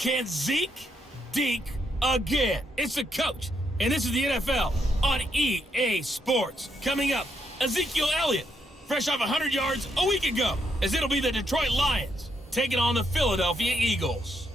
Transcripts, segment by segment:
Can Zeke deke again? It's the coach, and this is the NFL on EA Sports. Coming up, Ezekiel Elliott, fresh off 100 yards a week ago, as it'll be the Detroit Lions taking on the Philadelphia Eagles.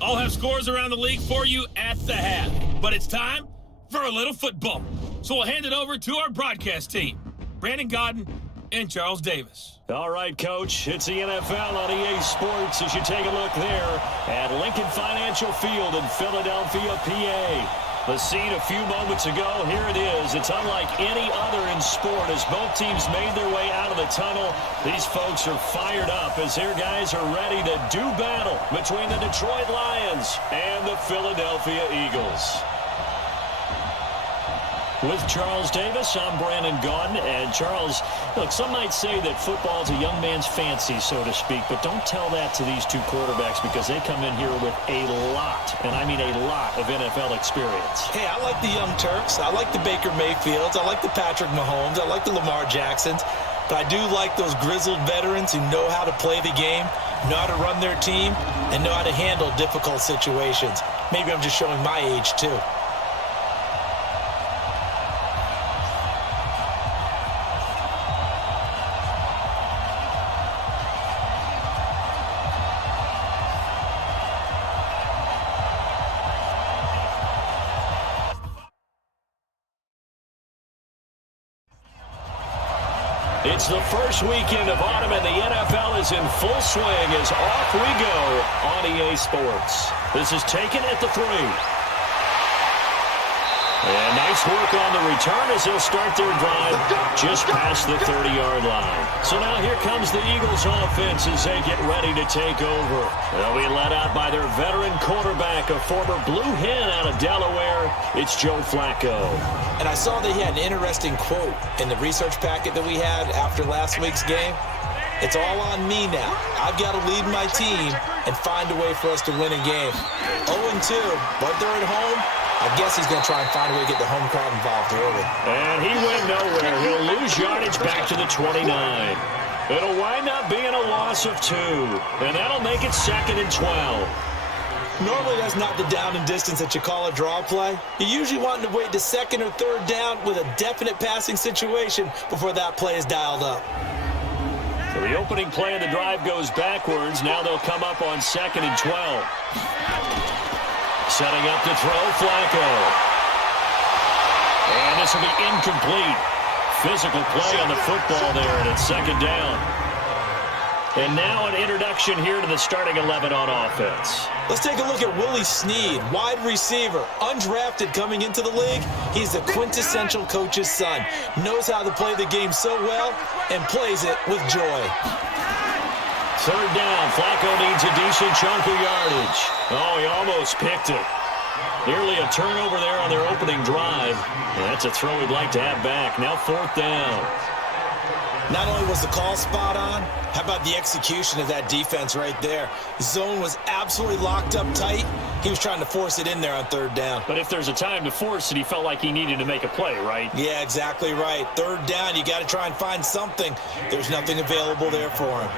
I'll have scores around the league for you at the half, but it's time for a little football. So we'll hand it over to our broadcast team, Brandon Godden and Charles Davis. All right, Coach, it's the NFL on EA Sports as you take a look there at Lincoln Financial Field in Philadelphia, PA. The scene a few moments ago, here it is. It's unlike any other in sport as both teams made their way out of the tunnel. These folks are fired up as their guys are ready to do battle between the Detroit Lions and the Philadelphia Eagles. With Charles Davis, I'm Brandon Gaudin. And Charles, look, some might say that football is a young man's fancy, so to speak, but don't tell that to these two quarterbacks because they come in here with a lot, and I mean a lot, of NFL experience. Hey, I like the Young Turks. I like the Baker Mayfields. I like the Patrick Mahomes. I like the Lamar Jacksons. But I do like those grizzled veterans who know how to play the game, know how to run their team, and know how to handle difficult situations. Maybe I'm just showing my age, too. It's the first weekend of autumn, and the NFL is in full swing as off we go on EA Sports. This is taken at the 3. And nice work on the return as they'll start their drive just past the 30-yard line. So now here comes the Eagles offense as they get ready to take over. They'll be led out by their veteran quarterback, a former Blue Hen out of Delaware. It's Joe Flacco. And I saw that he had an interesting quote in the research packet that we had after last week's game. It's all on me now. I've got to lead my team and find a way for us to win a game. 0-2, but they're at home. I guess he's going to try and find a way to get the home crowd involved early. And he went nowhere. He'll lose yardage back to the 29. It'll wind up being a loss of 2. And that'll make it 2nd and 12. Normally, that's not the down and distance that you call a draw play. You're usually wanting to wait to 2nd or 3rd down with a definite passing situation before that play is dialed up. So the opening play of the drive goes backwards. Now they'll come up on 2nd and 12. Setting up to throw, Flacco. And this will be incomplete. Physical play on the football there, and it's 2nd down. And now an introduction here to the starting 11 on offense. Let's take a look at Willie Snead, wide receiver, undrafted coming into the league. He's the quintessential coach's son. Knows how to play the game so well and plays it with joy. 3rd down. Flacco needs a decent chunk of yardage. Oh, he almost picked it. Nearly a turnover there on their opening drive. And that's a throw we'd like to have back. Now 4th down. Not only was the call spot on, how about the execution of that defense right there? Zone was absolutely locked up tight. He was trying to force it in there on 3rd down. But if there's a time to force it, he felt like he needed to make a play, right? Yeah, exactly right. 3rd down, you got to try and find something. There's nothing available there for him.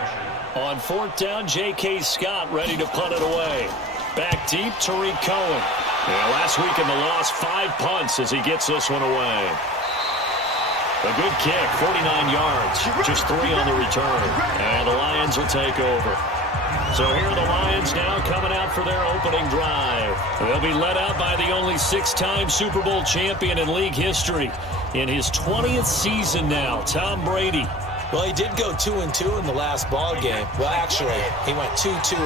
On 4th down, J.K. Scott ready to punt it away. Back deep, Tariq Cohen. Yeah, last week in the loss, 5 punts as he gets this one away. A good kick, 49 yards, just 3 on the return. And the Lions will take over. So here are the Lions now coming out for their opening drive. They'll be led out by the only 6-time Super Bowl champion in league history. In his 20th season now, Tom Brady. Well, he did go 2-2 in the last ball game. Well, actually, he went 2-2-1,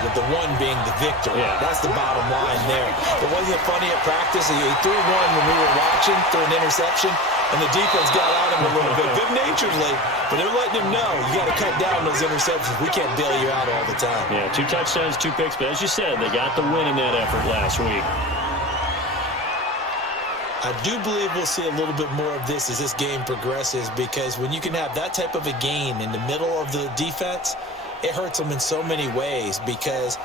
with the 1 being the victor. Yeah. That's the bottom line there. But wasn't it funny at practice? He threw one when we were watching, threw an interception, and the defense got on him a little bit, good-naturedly. But they're letting him know, you got to cut down those interceptions. We can't bail you out all the time. Yeah, 2 touchdowns, 2 picks. But as you said, they got the win in that effort last week. I do believe we'll see a little bit more of this as this game progresses, because when you can have that type of a gain in the middle of the defense, it hurts them in so many ways, because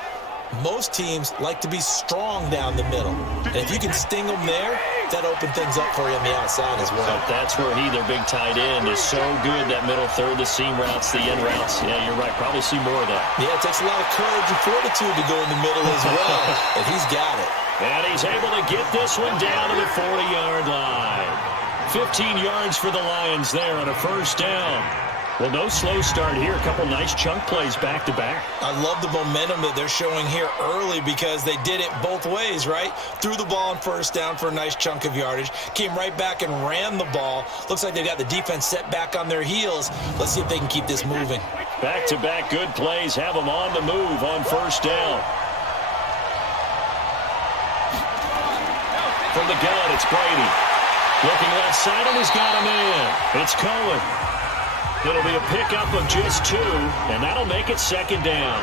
most teams like to be strong down the middle. And if you can sting them there, that opened things up for you on the outside as well. But that's where their big tight end, is so good, that middle third, the seam routes, the end routes. Yeah, you're right. Probably see more of that. Yeah, it takes a lot of courage and fortitude to go in the middle as well, and he's got it. And he's able to get this one down to the 40-yard line. 15 yards for the Lions there on a first down. Well, no slow start here. A couple nice chunk plays back-to-back. I love the momentum that they're showing here early because they did it both ways, right? Threw the ball on first down for a nice chunk of yardage. Came right back and ran the ball. Looks like they got the defense set back on their heels. Let's see if they can keep this moving. Back-to-back good plays have them on the move on first down. From the gun, it's Brady. Looking left side, and he's got him in. It's Cohen. It'll be a pickup of just 2, and that'll make it second down.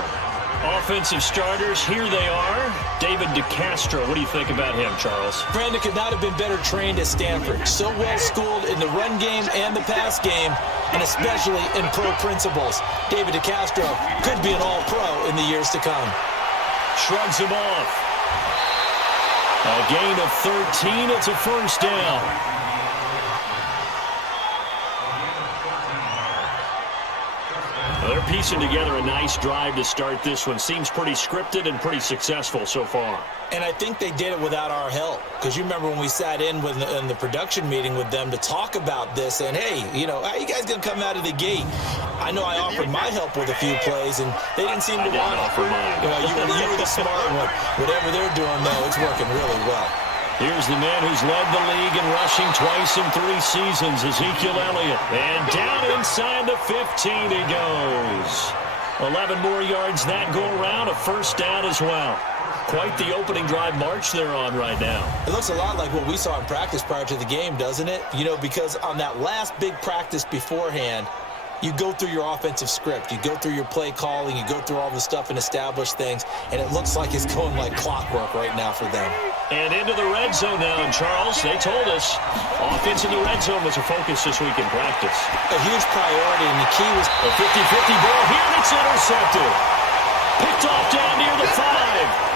Offensive starters, here they are. David DeCastro, what do you think about him, Charles? Brandon could not have been better trained at Stanford. So well schooled in the run game and the pass game, and especially in pro principles. David DeCastro could be an all-pro in the years to come. Shrugs him off. A gain of 13, it's a first down. They're piecing together a nice drive to start this one. Seems pretty scripted and pretty successful so far. And I think they did it without our help. Because you remember when we sat in the production meeting with them to talk about this, and hey, how you guys going to come out of the gate? I know I offered my help with a few plays, and they didn't seem to want to. Offer mine. You were the smart one. Whatever they're doing, though, it's working really well. Here's the man who's led the league in rushing twice in 3 seasons, Ezekiel Elliott. And down inside the 15 he goes. 11 more yards that go around, a first down as well. Quite the opening drive march they're on right now. It looks a lot like what we saw in practice prior to the game, doesn't it? Because on that last big practice beforehand, you go through your offensive script. You go through your play calling. You go through all the stuff and establish things. And it looks like it's going like clockwork right now for them. And into the red zone now. And, Charles, they told us offense in the red zone was a focus this week in practice. A huge priority, and the key was a 50-50 ball here that's intercepted. Picked off down near the 5.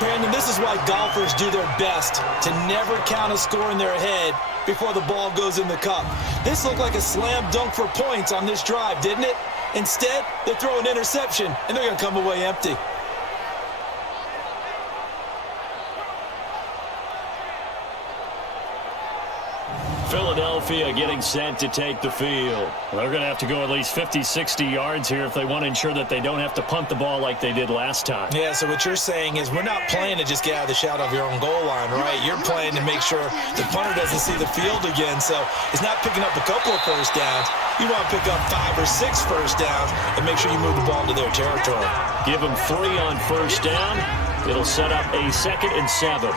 Brandon, this is why golfers do their best to never count a score in their head before the ball goes in the cup. This looked like a slam dunk for points on this drive, didn't it? Instead, they throw an interception, and they're going to come away empty. Philadelphia getting set to take the field. They're going to have to go at least 50, 60 yards here if they want to ensure that they don't have to punt the ball like they did last time. Yeah, so what you're saying is we're not playing to just get out of the shadow of your own goal line, right? You're playing to make sure the punter doesn't see the field again. So it's not picking up a couple of first downs. You want to pick up 5 or 6 first downs and make sure you move the ball into their territory. Give them 3 on first down. It'll set up a 2nd and 7.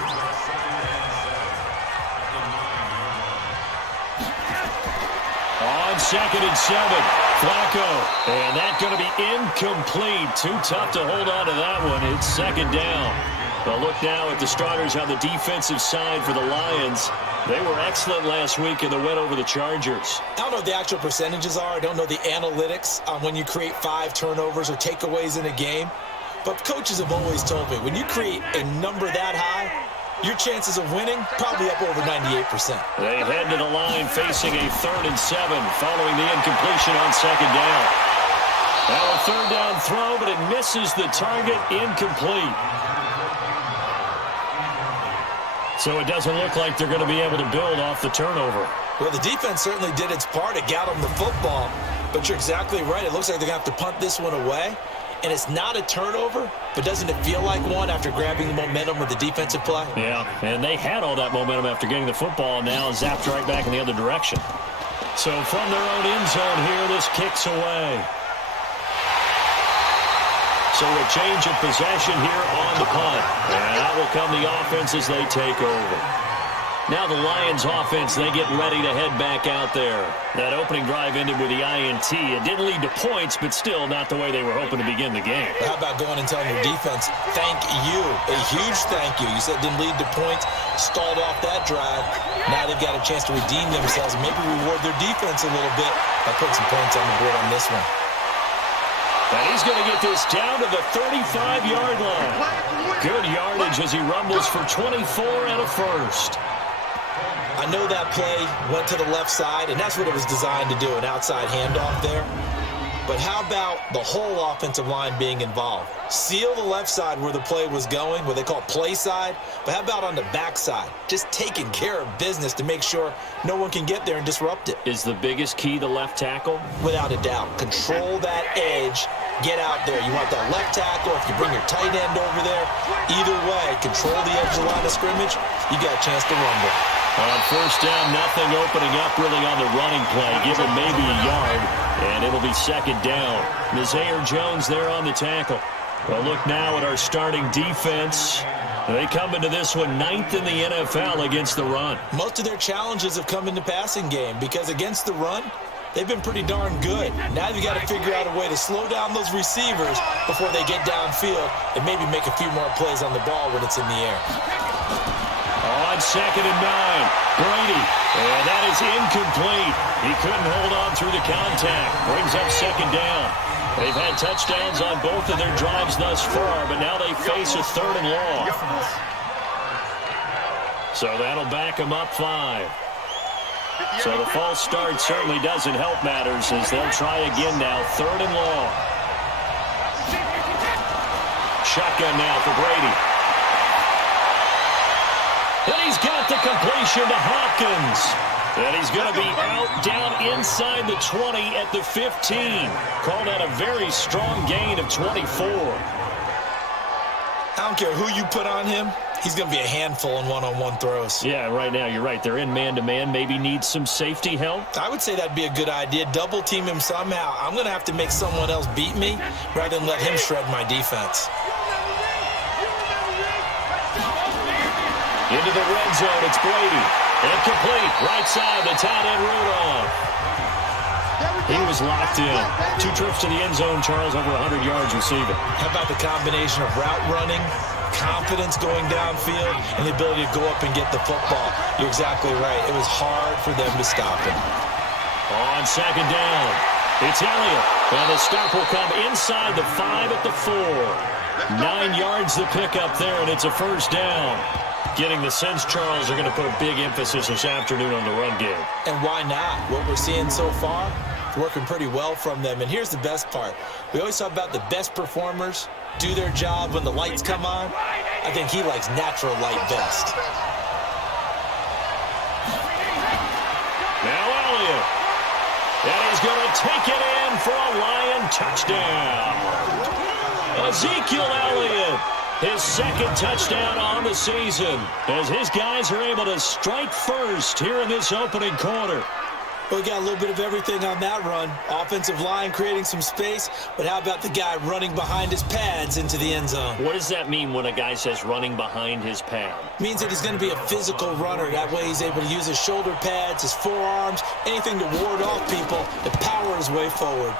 On 2nd and 7, Flacco. And that's going to be incomplete. Too tough to hold on to that one. It's 2nd down. But look now at the starters on the defensive side for the Lions. They were excellent last week in the win over the Chargers. I don't know what the actual percentages are. I don't know the analytics on when you create 5 turnovers or takeaways in a game. But coaches have always told me, when you create a number that high, your chances of winning probably up over 98%. They head to the line facing a 3rd and 7 following the incompletion on 2nd down. Now a 3rd down throw, but it misses the target, incomplete. So it doesn't look like they're going to be able to build off the turnover. Well, the defense certainly did its part. It got them the football. But you're exactly right. It looks like they're going to have to punt this one away. And it's not a turnover, but doesn't it feel like one after grabbing the momentum with the defensive play? Yeah, and they had all that momentum after getting the football, and now zapped right back in the other direction. So from their own end zone here, this kicks away. So a change of possession here on the punt. And out will come the offense as they take over. Now the Lions offense, they get ready to head back out there. That opening drive ended with the INT. It didn't lead to points, but still not the way they were hoping to begin the game. How about going and telling your defense, thank you, a huge thank you. You said it didn't lead to points, stalled off that drive. Now they've got a chance to redeem themselves and maybe reward their defense a little bit by putting some points on the board on this one. And he's going to get this down to the 35-yard line. Good yardage as he rumbles for 24 and a first. I know that play went to the left side, and that's what it was designed to do, an outside handoff there. But how about the whole offensive line being involved? Seal the left side where the play was going, what they call play side. But how about on the back side? Just taking care of business to make sure no one can get there and disrupt it. Is the biggest key the left tackle? Without a doubt. Control that edge. Get out there. You want that left tackle. If you bring your tight end over there, either way, control the edge of the line of scrimmage, you got a chance to rumble. On first down, nothing opening up really on the running play. Give him maybe a yard, and it'll be second down. Nazaire Jones there on the tackle. Well, look now at our starting defense. They come into this one 9th in the NFL against the run. Most of their challenges have come in the passing game because against the run, they've been pretty darn good. Now you've got to figure out a way to slow down those receivers before they get downfield and maybe make a few more plays on the ball when it's in the air. On 2nd and 9, Brady, and that is incomplete. He couldn't hold on through the contact. Brings up second down. They've had touchdowns on both of their drives thus far, but now they face a 3rd and long. So that'll back them up 5. So the false start certainly doesn't help matters as they'll try again now, 3rd and long. Shotgun now for Brady. And he's got the completion to Hopkins. And he's going to be out down inside the 20 at the 15. Called out a very strong gain of 24. I don't care who you put on him. He's going to be a handful in one-on-one throws. Yeah, right now you're right. They're in man-to-man. Maybe needs some safety help. I would say that'd be a good idea. Double team him somehow. I'm going to have to make someone else beat me rather than let him shred my defense. Into the red zone, it's Brady. Incomplete, right side, the tight end Rudolph. He was locked in. 2 trips to the end zone, Charles, over 100 yards receiving. How about the combination of route running, confidence going downfield, and the ability to go up and get the football? You're exactly right. It was hard for them to stop him. On 2nd down, it's Elliott. And the stop will come inside the 5 at the 4. 9 yards the pickup there, and it's a first down. Getting the sense, Charles, are going to put a big emphasis this afternoon on the run game. And why not? What we're seeing so far, it's working pretty well from them. And here's the best part. We always talk about the best performers do their job when the lights come on. I think he likes natural light best. Now Elliott. And he's going to take it in for a Lion touchdown. Ezekiel Elliott. His 2nd touchdown on the season as his guys are able to strike first here in this opening quarter. Well, we got a little bit of everything on that run. Offensive line creating some space, but how about the guy running behind his pads into the end zone? What does that mean when a guy says running behind his pad? Means that he's going to be a physical runner. That way he's able to use his shoulder pads, his forearms, anything to ward off people to power his way forward.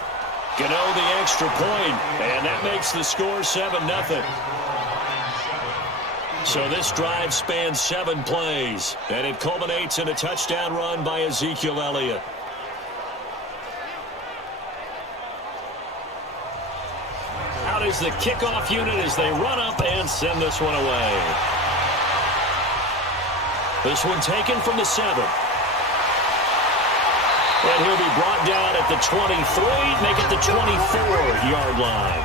Gano the extra point, and that makes the score 7-0. So this drive spans 7 plays, and it culminates in a touchdown run by Ezekiel Elliott. Out is the kickoff unit as they run up and send this one away. This one taken from the 7. And he'll be brought down at the 23, make it the 24-yard line.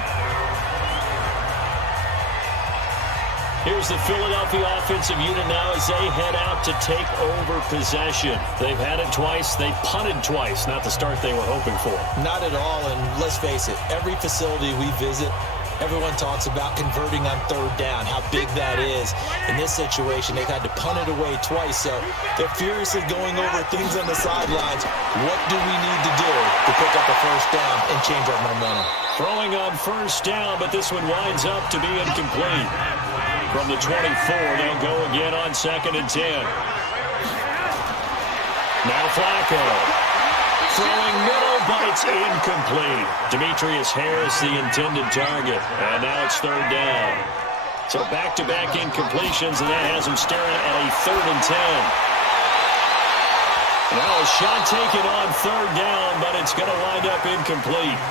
Here's the Philadelphia offensive unit now as they head out to take over possession. They've had it twice. They punted twice. Not the start they were hoping for. Not at all, and let's face it, every facility we visit, everyone talks about converting on 3rd down, how big that is. In this situation, they've had to punt it away twice, so they're furiously going over things on the sidelines. What do we need to do to pick up a first down and change our momentum? Throwing on first down, but this one winds up to be incomplete. From the 24, they'll go again on 2nd and 10. Now Flacco. Throwing middle, but it's incomplete. Demetrius Harris, the intended target. And now it's 3rd down. So back-to-back incompletions, and that has him staring at a 3rd and 10. Now a shot taken on 3rd down, but it's going to wind up incomplete.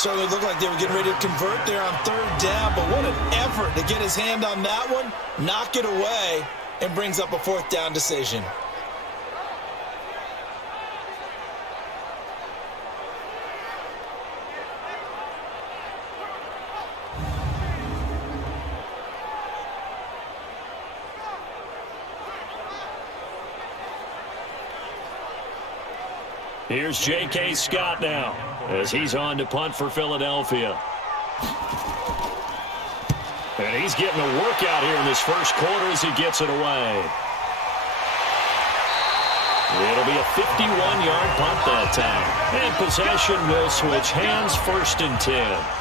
Certainly looked like they were getting ready to convert there on third down, but what an effort to get his hand on that one, knock it away, and brings up a fourth down decision. Here's J.K. Scott now as he's on to punt for Philadelphia. And he's getting a workout here in this first quarter as he gets it away. It'll be a 51-yard punt that time. And possession will switch hands, 1st and 10.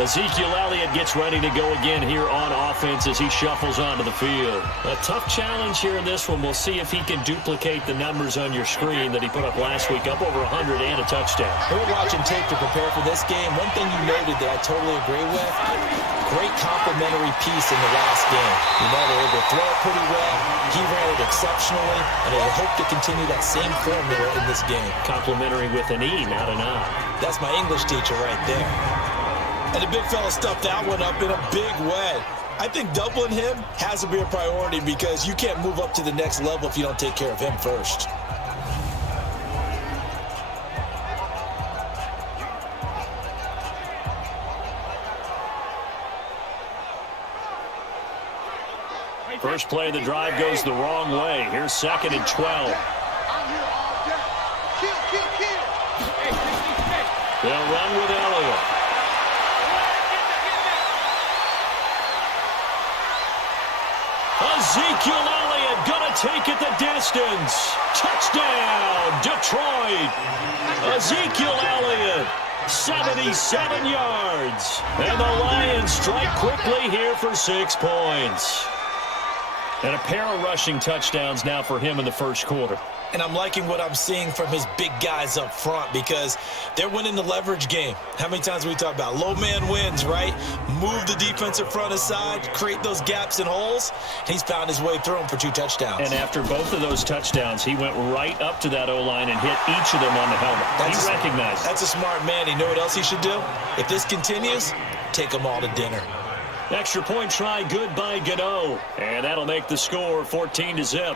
Ezekiel Elliott gets ready to go again here on offense as he shuffles onto the field. A tough challenge here in this one. We'll see if he can duplicate the numbers on your screen that he put up last week, up over 100 and a touchdown. We're watching tape to prepare for this game. One thing you noted that I totally agree with, great complementary piece in the last game. You know, they were able to throw it pretty well. He ran it exceptionally, and they hope to continue that same formula in this game. Complimentary with an E, not an I. That's my English teacher right there. And the big fella stuffed that one up in a big way. I think doubling him has to be a priority because you can't move up to the next level if you don't take care of him first. First play of the drive goes the wrong way. Here's 2nd and 12. They'll run with Elliott. Ezekiel Elliott gonna take it the distance. Touchdown, Detroit. Ezekiel Elliott, 77 yards. And the Lions strike quickly here for 6 points. And a pair of rushing touchdowns now for him in the first quarter. And I'm liking what I'm seeing from his big guys up front because they're winning the leverage game. How many times we talk about low man wins, right? Move the defensive front aside, create those gaps and holes. He's found his way through them for 2 touchdowns. And after both of those touchdowns, he went right up to that O-line and hit each of them on the helmet. He recognized it. That's a smart man. You know what else he should do? If this continues, take them all to dinner. Extra point try, good by Gano. And that'll make the score 14-0.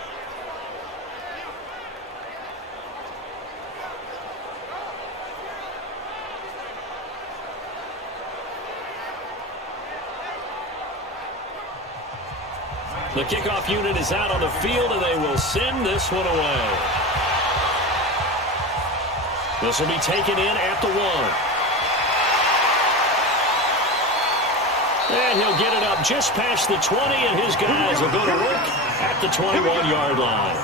The kickoff unit is out on the field, and they will send this one away. This will be taken in at the 1. And he'll get it up just past the 20, and his guys will go to work at the 21-yard line.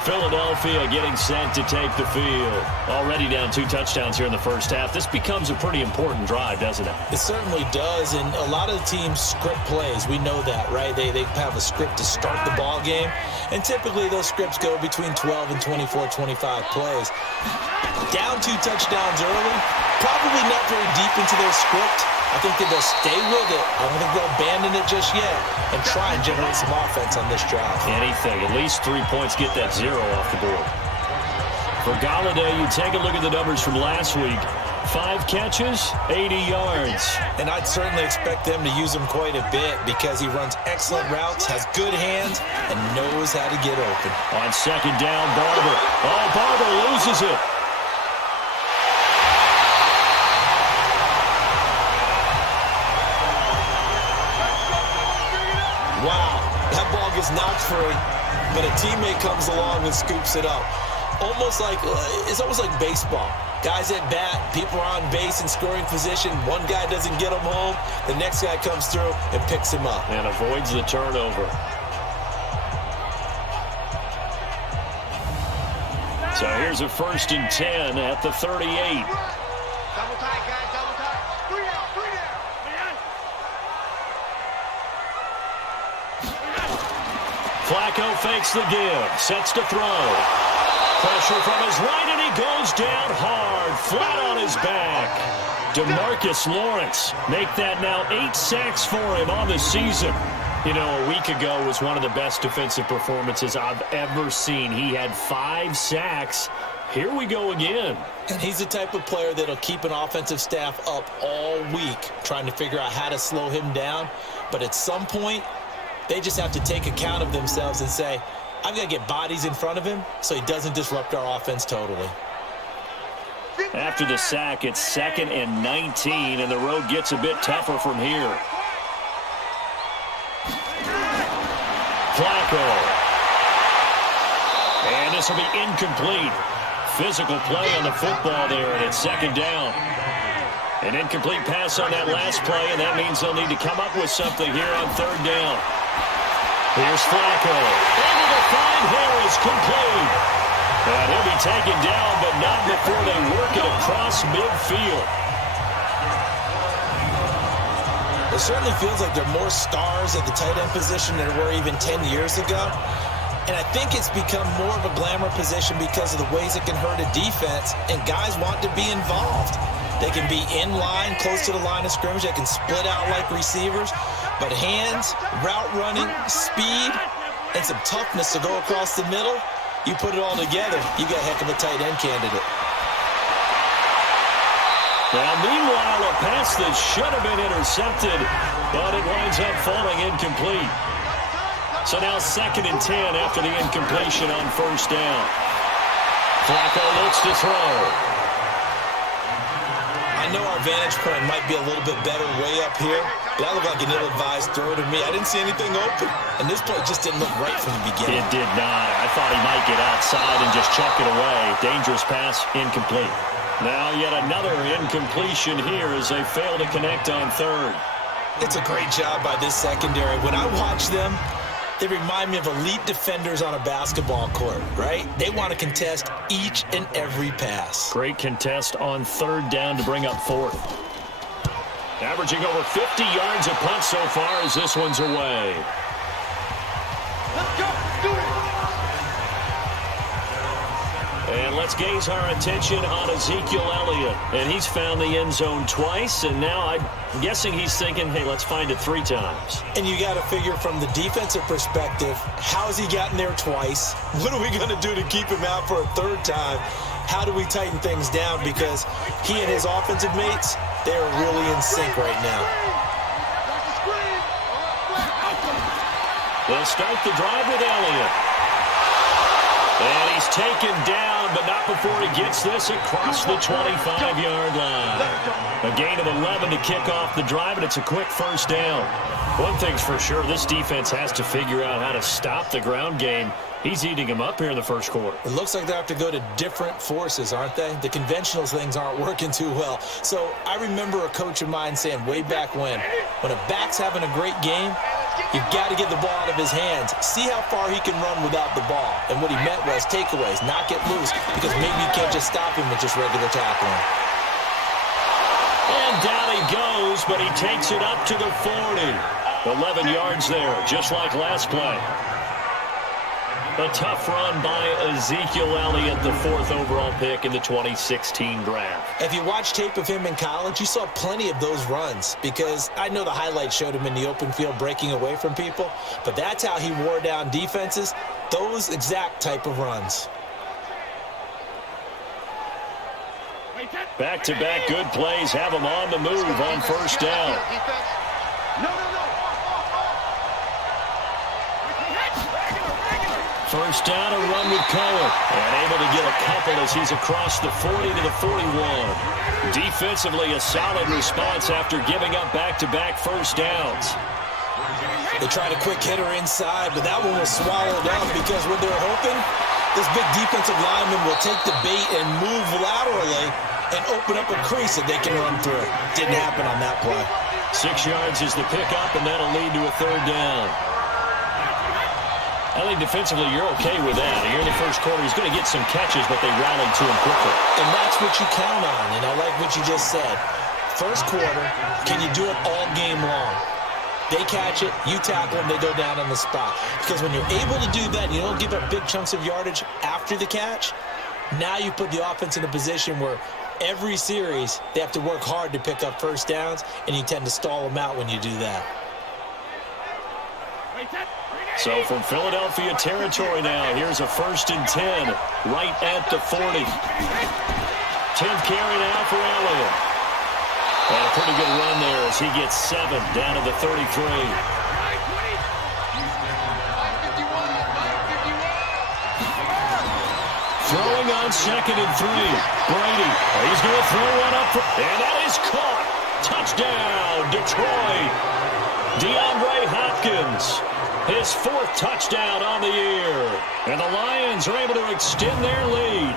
Philadelphia getting set to take the field. Already down 2 touchdowns here in the first half. This becomes a pretty important drive, doesn't it? It certainly does, and a lot of the teams script plays. We know that, right? They have a script to start the ball game, and typically those scripts go between 12 and 24, 25 plays. Down 2 touchdowns early, probably not very deep into their script. I think that they'll stay with it. I don't think they'll abandon it just yet and try and generate some offense on this drive. Anything. At least 3 points, get that 0 off the board. For Galladay, you take a look at the numbers from last week. 5 catches, 80 yards. And I'd certainly expect them to use him quite a bit because he runs excellent routes, has good hands, and knows how to get open. On 2nd down, Barber. Oh, Barber loses it. Wow, that ball gets knocked free, but a teammate comes along and scoops it up. It's almost like baseball. Guys at bat, people are on base in scoring position. One guy doesn't get him home. The next guy comes through and picks him up. And avoids the turnover. So here's a 1st and 10 at the 38. Double tight, guys, double tight. 3 out, 3 down. Flacco fakes the give, sets to throw. Pressure from his right, and he goes down hard, flat on his back. DeMarcus Lawrence make that now 8 sacks for him on the season. You know, a week ago was one of the best defensive performances I've ever seen. He had 5 sacks Here we go again. And he's the type of player that'll keep an offensive staff up all week trying to figure out how to slow him down. But at some point, they just have to take account of themselves and say, I've got to get bodies in front of him so he doesn't disrupt our offense totally. After the sack, it's 2nd and 19, and the road gets a bit tougher from here. Flacco. And this will be incomplete. Physical play on the football there, and it's 2nd down. An incomplete pass on that last play, and that means they'll need to come up with something here on 3rd down. Here's Flacco. Able to find Harris, complete. And he'll be taken down, but not before they work it across midfield. It certainly feels like there are more stars at the tight end position than there were even 10 years ago. And I think it's become more of a glamour position because of the ways it can hurt a defense, and guys want to be involved. They can be in line, close to the line of scrimmage. They can split out like receivers. But hands, route running, speed, and some toughness to go across the middle, you put it all together, you got a heck of a tight end candidate. Now, meanwhile, a pass that should have been intercepted, but it winds up falling incomplete. So now 2nd and 10 after the incompletion on 1st down. Flacco looks to throw. I know our vantage point might be a little bit better way up here, but that looked like an ill-advised throw to me. I didn't see anything open, and this play just didn't look right from the beginning. It did not. I thought he might get outside and just chuck it away. Dangerous pass, incomplete. Now yet another incompletion here as they fail to connect on 3rd. It's a great job by this secondary. When I watch them, they remind me of elite defenders on a basketball court, right? They want to contest each and every pass. Great contest on 3rd down to bring up 4th. Averaging over 50 yards a punt so far as this one's away. Let's go. Do it. And let's gaze our attention on Ezekiel Elliott. And he's found the end zone twice, and now I'm guessing he's thinking, hey, let's find it 3 times. And you got to figure from the defensive perspective, how has he gotten there twice? What are we going to do to keep him out for a 3rd time? How do we tighten things down? Because he and his offensive mates, they are really in sync right now. They'll start the drive with Elliott. And he's taken down, but not before he gets this across the 25-yard line. A gain of 11 to kick off the drive, and it's a quick 1st down. One thing's for sure, this defense has to figure out how to stop the ground game. He's eating him up here in the 1st quarter. It looks like they have to go to different forces, aren't they? The conventional things aren't working too well. So I remember a coach of mine saying way back when a back's having a great game, you've got to get the ball out of his hands. See how far he can run without the ball. And what he meant was takeaways, knock it loose, because maybe you can't just stop him with just regular tackling. And down he goes, but he takes it up to the 40. 11 yards there, just like last play. A tough run by Ezekiel Elliott, the 4th overall pick in the 2016 draft. If you watch tape of him in college, you saw plenty of those runs, because I know the highlights showed him in the open field breaking away from people, but that's how he wore down defenses, those exact type of runs. Back-to-back good plays have him on the move on 1st down. No. 1st down, a run with Cohen. And able to get a couple as he's across the 40 to the 41. Defensively, a solid response after giving up back-to-back 1st downs. They tried a quick hitter inside, but that one was swallowed up because when they're hoping, this big defensive lineman will take the bait and move laterally and open up a crease that they can run through. Didn't happen on that play. 6 yards is the pickup, and that'll lead to a 3rd down. I think defensively you're okay with that. Here in the 1st quarter, he's going to get some catches, but they rallied to him quickly. And that's what you count on, and I like what you just said. 1st quarter, can you do it all game long? They catch it, you tackle them, they go down on the spot. Because when you're able to do that, you don't give up big chunks of yardage after the catch, now you put the offense in a position where every series they have to work hard to pick up 1st downs, and you tend to stall them out when you do that. So from Philadelphia territory now, here's a 1st and 10 right at the 40. 10th carry now for Elliott. And a pretty good run there as he gets 7 down to the 33. Throwing on 2nd and 3. Brady. He's going to throw one up. And that is caught. Touchdown, Detroit. DeAndre Hopkins. His 4th touchdown on the year. And the Lions are able to extend their lead.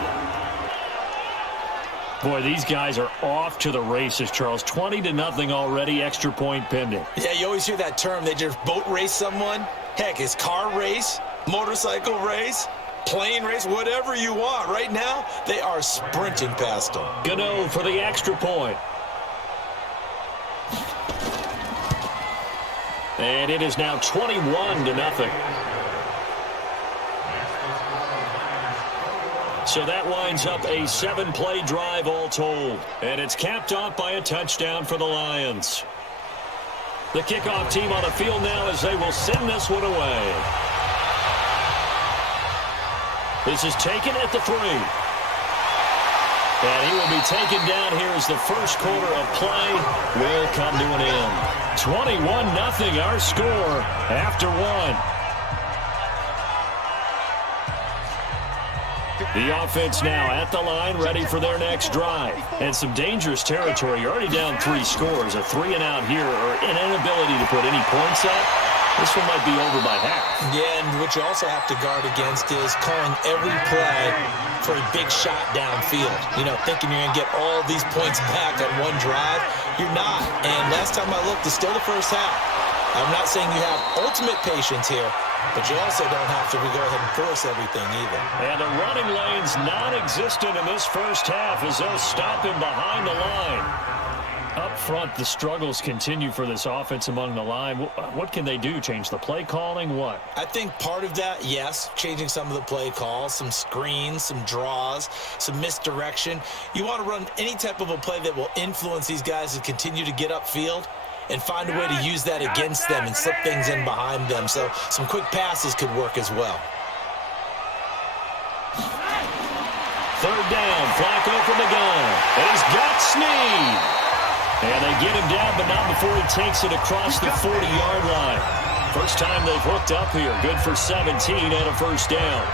Boy, these guys are off to the races, Charles. 20-0 already, extra point pending. Yeah, you always hear that term. They just boat race someone. Heck, it's car race, motorcycle race, plane race, whatever you want. Right now, they are sprinting past them. Gano for the extra point. And it is now 21-0. So that winds up a 7-play drive all told. And it's capped off by a touchdown for the Lions. The kickoff team on the field now as they will send this one away. This is taken at the 3. And he will be taken down here as the first quarter of play will come to an end. 21-0 our score after 1. The offense now at the line, ready for their next drive. And some dangerous territory. You're already down 3 scores. A 3-and-out here or an inability to put any points up. This one might be over by half. Yeah, and what you also have to guard against is calling every play for a big shot downfield. You know, thinking you're going to get all these points back on one drive. You're not. And last time I looked, it's still the first half. I'm not saying you have ultimate patience here, but you also don't have to go ahead and force everything either. And the running lane's non-existent in this first half as they'll stop him behind the line. Up front, the struggles continue for this offense among the line. What can they do? Change the play calling? What? I think part of that, yes, changing some of the play calls, some screens, some draws, some misdirection. You want to run any type of a play that will influence these guys to continue to get upfield and find a way to use that against them and slip things in behind them. So some quick passes could work as well. 3rd down, Flacco from the gun. And he's got Snead. And they get him down, but not before he takes it across the 40-yard line. First time they've hooked up here. Good for 17 and a first down.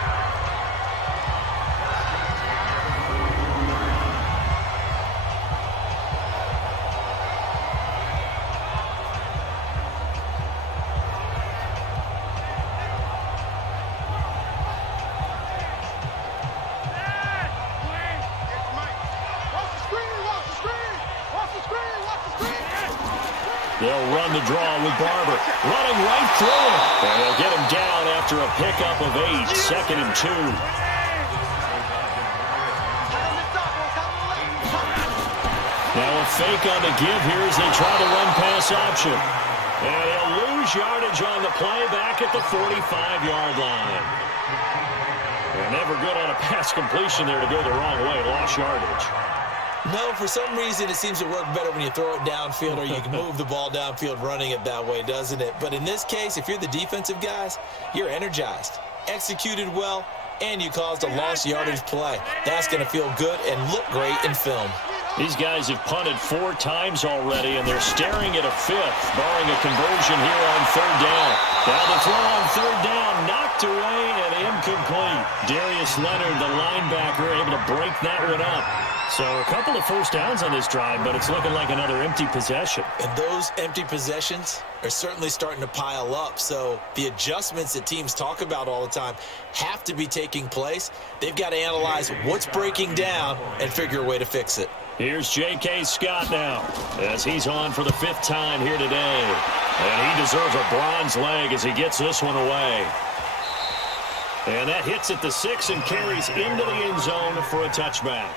They'll run the draw with Barber. Running right through him. And they'll get him down after a pickup of 8. 2nd and 2. Now a fake on the give here as they try to run pass option. And he'll lose yardage on the play back at the 45-yard line. They're never good on a pass completion there to go the wrong way. Lost yardage. No, for some reason it seems to work better when you throw it downfield or you can move the ball downfield running it that way, doesn't it? But in this case, if you're the defensive guys, you're energized, executed well, and you caused a lost yardage play. That's going to feel good and look great in film. These guys have punted 4 times already, and they're staring at a 5th, barring a conversion here on 3rd down. Now the throw on 3rd down, knocked away and incomplete. Darius Leonard, the linebacker, able to break that one up. So a couple of first downs on this drive, but it's looking like another empty possession. And those empty possessions are certainly starting to pile up. So the adjustments that teams talk about all the time have to be taking place. They've got to analyze what's breaking down and figure a way to fix it. Here's J.K. Scott now as he's on for the 5th time here today. And he deserves a bronze leg as he gets this one away. And that hits at the 6 and carries into the end zone for a touchback.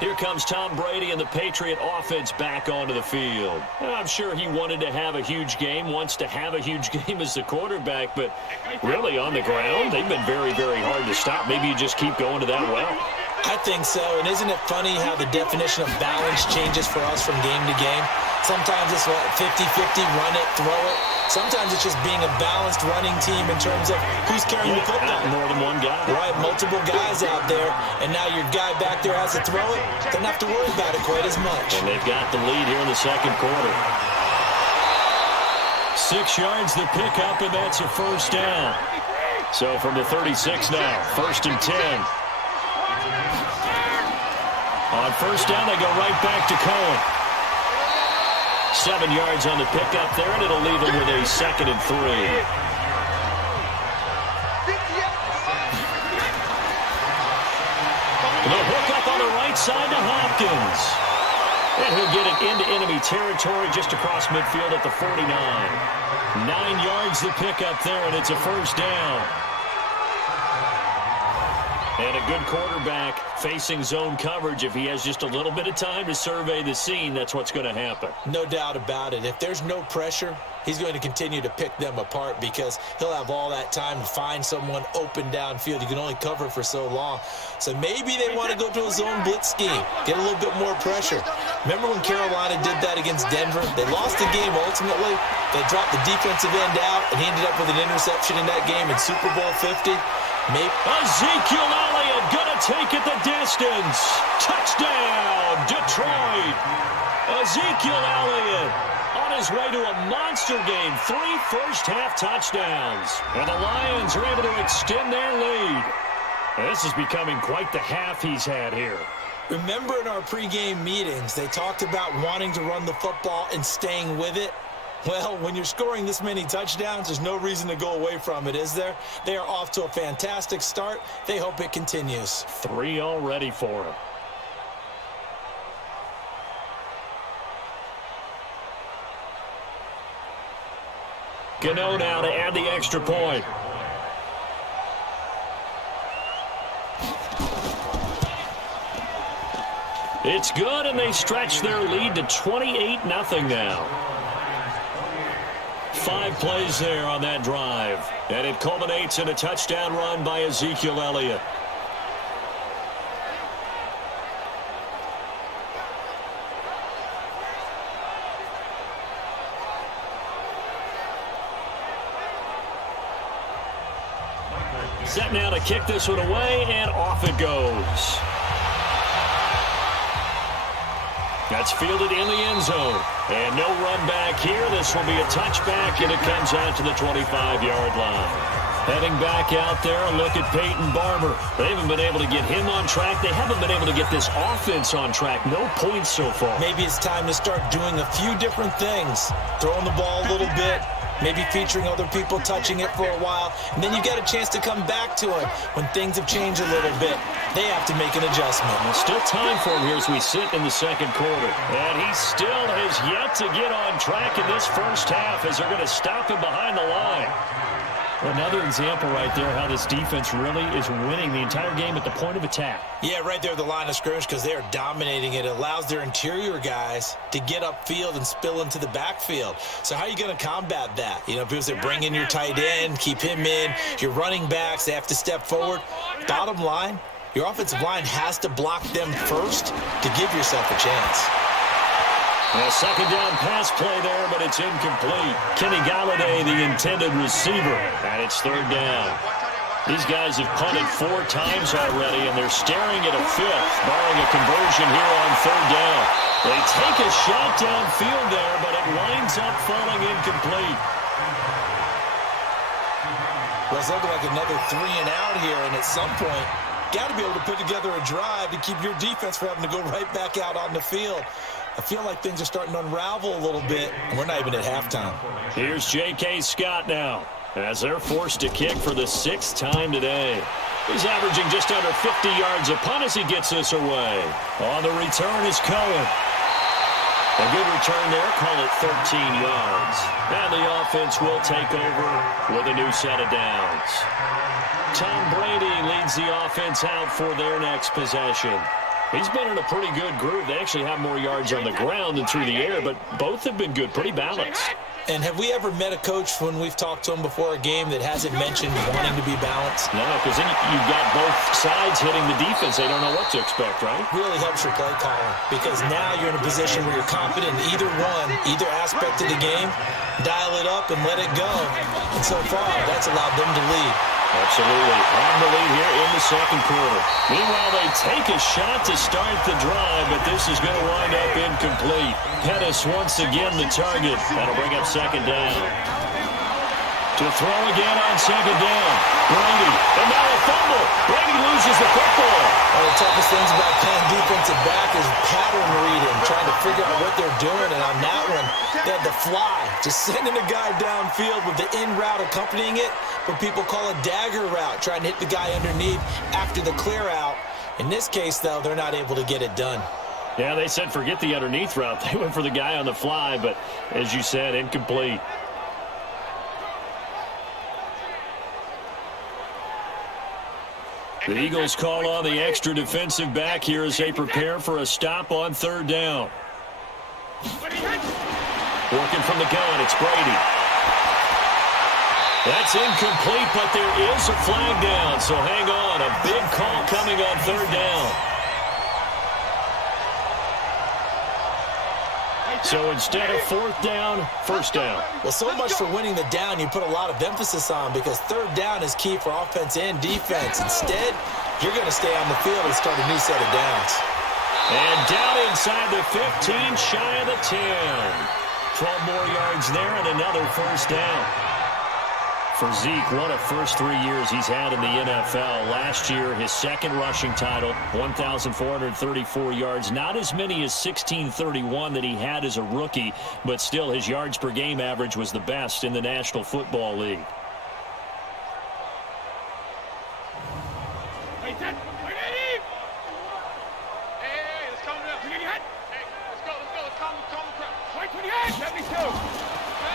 Here comes Tom Brady and the Patriot offense back onto the field. I'm sure he wanted to have a huge game, wants to have a huge game as the quarterback, but really on the ground, they've been very, very hard to stop. Maybe you just keep going to that well. I think so, and isn't it funny how the definition of balance changes for us from game to game? Sometimes it's 50-50, run it, throw it. Sometimes it's just being a balanced running team in terms of who's carrying the football. More than one guy. Right, multiple guys out there, and now your guy back there has to throw it. Doesn't have to worry about it quite as much. And they've got the lead here in the second quarter. 6 yards the pickup, and that's a first down. So from the 36 now, 1st and 10. On first down, they go right back to Cohen. 7 yards on the pickup there, and it'll leave him with a 2nd and 3. The hook up on the right side to Hopkins. And he'll get it into enemy territory just across midfield at the 49. 9 yards the pickup there, and it's a first down. And a good quarterback facing zone coverage. If he has just a little bit of time to survey the scene, that's what's going to happen. No doubt about it. If there's no pressure, he's going to continue to pick them apart because he'll have all that time to find someone open downfield. You can only cover for so long. So maybe they want to go to a zone blitz scheme, get a little bit more pressure. Remember when Carolina did that against Denver? They lost the game ultimately. They dropped the defensive end out, and he ended up with an interception in that game in Super Bowl 50. Maybe. Ezekiel Elliott gonna take it the distance. Touchdown, Detroit. Ezekiel Elliott on his way to a monster game. 3 first-half touchdowns. And the Lions are able to extend their lead. And this is becoming quite the half he's had here. Remember in our pregame meetings, they talked about wanting to run the football and staying with it? Well, when you're scoring this many touchdowns, there's no reason to go away from it, is there? They are off to a fantastic start. They hope it continues. 3 already for him. Gano now to add the extra point. It's good, and they stretch their lead to 28-0 now. 5 plays there on that drive. And it culminates in a touchdown run by Ezekiel Elliott. Set now to kick this one away, and off it goes. That's fielded in the end zone. And no run back here. This will be a touchback, and it comes out to the 25-yard line. Heading back out there, a look at Peyton Barber. They haven't been able to get him on track. They haven't been able to get this offense on track. No points so far. Maybe it's time to start doing a few different things. Throwing the ball a little bit. Maybe featuring other people touching it for a while. And then you get a chance to come back to it when things have changed a little bit. They have to make an adjustment. There's still time for him here as we sit in the second quarter. And he still has yet to get on track in this first half as they're going to stop him behind the line. Another example right there how this defense really is winning the entire game at the point of attack. Yeah, right there at the line of scrimmage because they are dominating it. It allows their interior guys to get upfield and spill into the backfield. So how are you going to combat that? You know, because they bring in your tight end, keep him in. Your running backs, they have to step forward. Bottom line, your offensive line has to block them first to give yourself a chance. A second down pass play there, but it's incomplete. Kenny Galladay, the intended receiver, and it's third down. These guys have punted 4 times already, and they're staring at a 5th, barring a conversion here on third down. They take a shot downfield there, but it winds up falling incomplete. Well, it's looking like another 3 and out here, and at some point, got to be able to put together a drive to keep your defense from having to go right back out on the field. I feel like things are starting to unravel a little bit, and we're not even at halftime. Here's J.K. Scott now, as they're forced to kick for the 6th time today. He's averaging just under 50 yards a punt as he gets this away. On the return is Cohen. A good return there, call it 13 yards. And the offense will take over with a new set of downs. Tom Brady leads the offense out for their next possession. He's been in a pretty good groove. They actually have more yards on the ground than through the air, but both have been good, pretty balanced. And have we ever met a coach when we've talked to him before a game that hasn't mentioned wanting to be balanced? No, because then you've got both sides hitting the defense. They don't know what to expect, right? Really helps your play calling, because now you're in a position where you're confident in either aspect of the game. Dial it up and let it go. And so far, that's allowed them to lead. Absolutely. On the lead here in the second quarter. Meanwhile, they take a shot to start the drive, but this is going to wind up incomplete. Pettis once again the target. That'll bring up second down. To throw again on second down. Brady. And now a fumble. Brady loses the football. One of the toughest things about playing defensive back is pattern reading, trying to figure out what they're doing. And on that one, they had the fly, just sending a guy downfield with the in route accompanying it, what people call a dagger route, trying to hit the guy underneath after the clear out. In this case, though, they're not able to get it done. Yeah, they said forget the underneath route. They went for the guy on the fly, but as you said, incomplete. The Eagles call on the extra defensive back here as they prepare for a stop on third down. Working from the gun, it's Brady. That's incomplete, but there is a flag down, so hang on. A big call coming on third down. So instead of fourth down, first down. Well, so much for winning the down you put a lot of emphasis on, because third down is key for offense and defense. Instead, you're going to stay on the field and start a new set of downs. And down inside the 15, shy of the 10. 12 more yards there and another first down. For Zeke, what a first 3 years he's had in the NFL. Last year, his second rushing title, 1,434 yards. Not as many as 1,631 that he had as a rookie, but still his yards per game average was the best in the National Football League.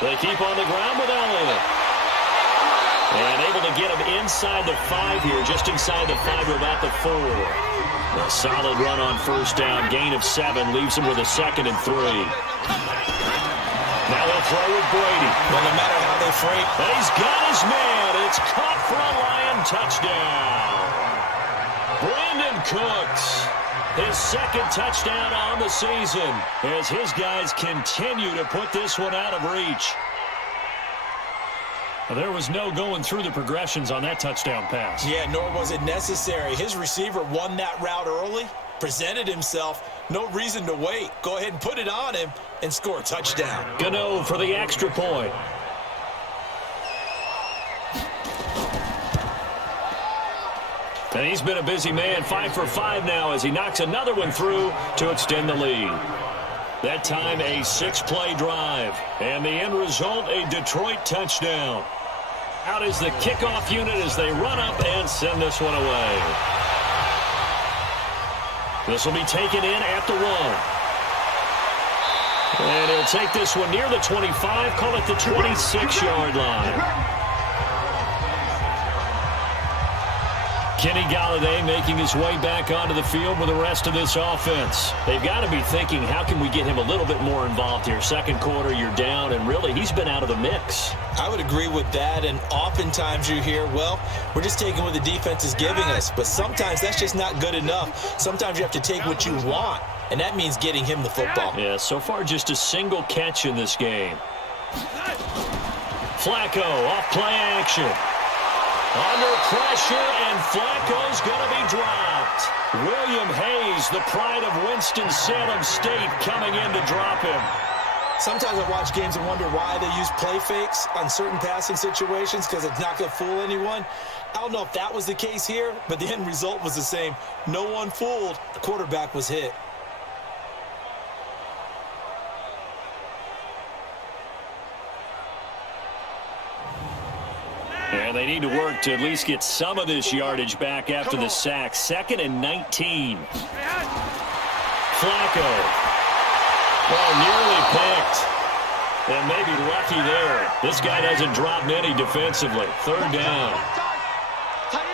They keep on the ground with Elliott. And able to get him inside the 5 here, just inside the 5 or about the 4. A solid run on first down, gain of 7, leaves him with a 2nd and 3. Now they'll throw with Brady. Well, no matter how they freight. And he's got his man. It's caught for a Lion touchdown. Brandon Cooks, his 2nd touchdown on the season, as his guys continue to put this one out of reach. There was no going through the progressions on that touchdown pass. Yeah, nor was it necessary. His receiver won that route early, presented himself, no reason to wait. Go ahead and put it on him and score a touchdown. Gano for the extra point. And he's been a busy man, 5 for 5 now as he knocks another one through to extend the lead. That time a 6-play drive. And the end result, a Detroit touchdown. Out is the kickoff unit as they run up and send this one away. This will be taken in at the 1. And he'll take this one near the 25, call it the 26-yard line. Kenny Golladay making his way back onto the field with the rest of this offense. They've got to be thinking, how can we get him a little bit more involved here? Second quarter, you're down, and really, he's been out of the mix. I would agree with that, and oftentimes you hear, well, we're just taking what the defense is giving us. But sometimes that's just not good enough. Sometimes you have to take what you want, and that means getting him the football. Yeah, so far just a single catch in this game. Flacco off play action. Under pressure, and Flacco's going to be dropped. William Hayes, the pride of Winston-Salem State, coming in to drop him. Sometimes I watch games and wonder why they use play fakes on certain passing situations, because it's not going to fool anyone. I don't know if that was the case here, but the end result was the same. No one fooled. The quarterback was hit. And they need to work to at least get some of this yardage back after the sack. 2nd and 19. Flacco. Well, nearly picked. And maybe lucky there. This guy doesn't drop many defensively. Third down.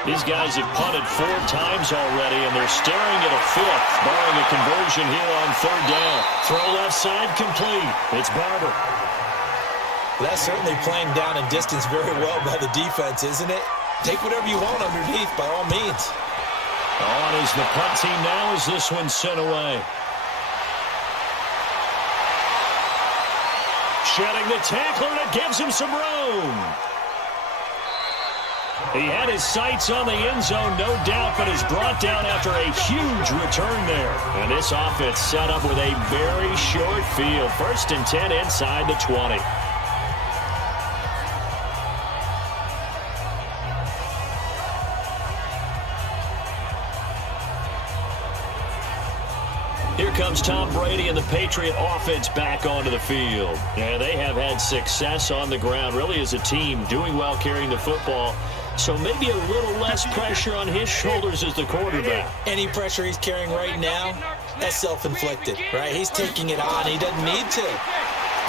These guys have punted 4 times already, and they're staring at a 5th, barring a conversion here on third down. Throw left side complete. It's Barber. Well, that's certainly playing down and distance very well by the defense, isn't it? Take whatever you want underneath, by all means. On is the punt team now as this one's sent away. Shedding the tackler, and it gives him some room. He had his sights on the end zone, no doubt, but is brought down after a huge return there. And this offense set up with a very short field. 1st and 10 inside the 20. Here comes Tom Brady and the Patriot offense back onto the field. Yeah, they have had success on the ground, really as a team, doing well carrying the football. So maybe a little less pressure on his shoulders as the quarterback. Any pressure he's carrying right now, that's self-inflicted, right? He's taking it on. He doesn't need to.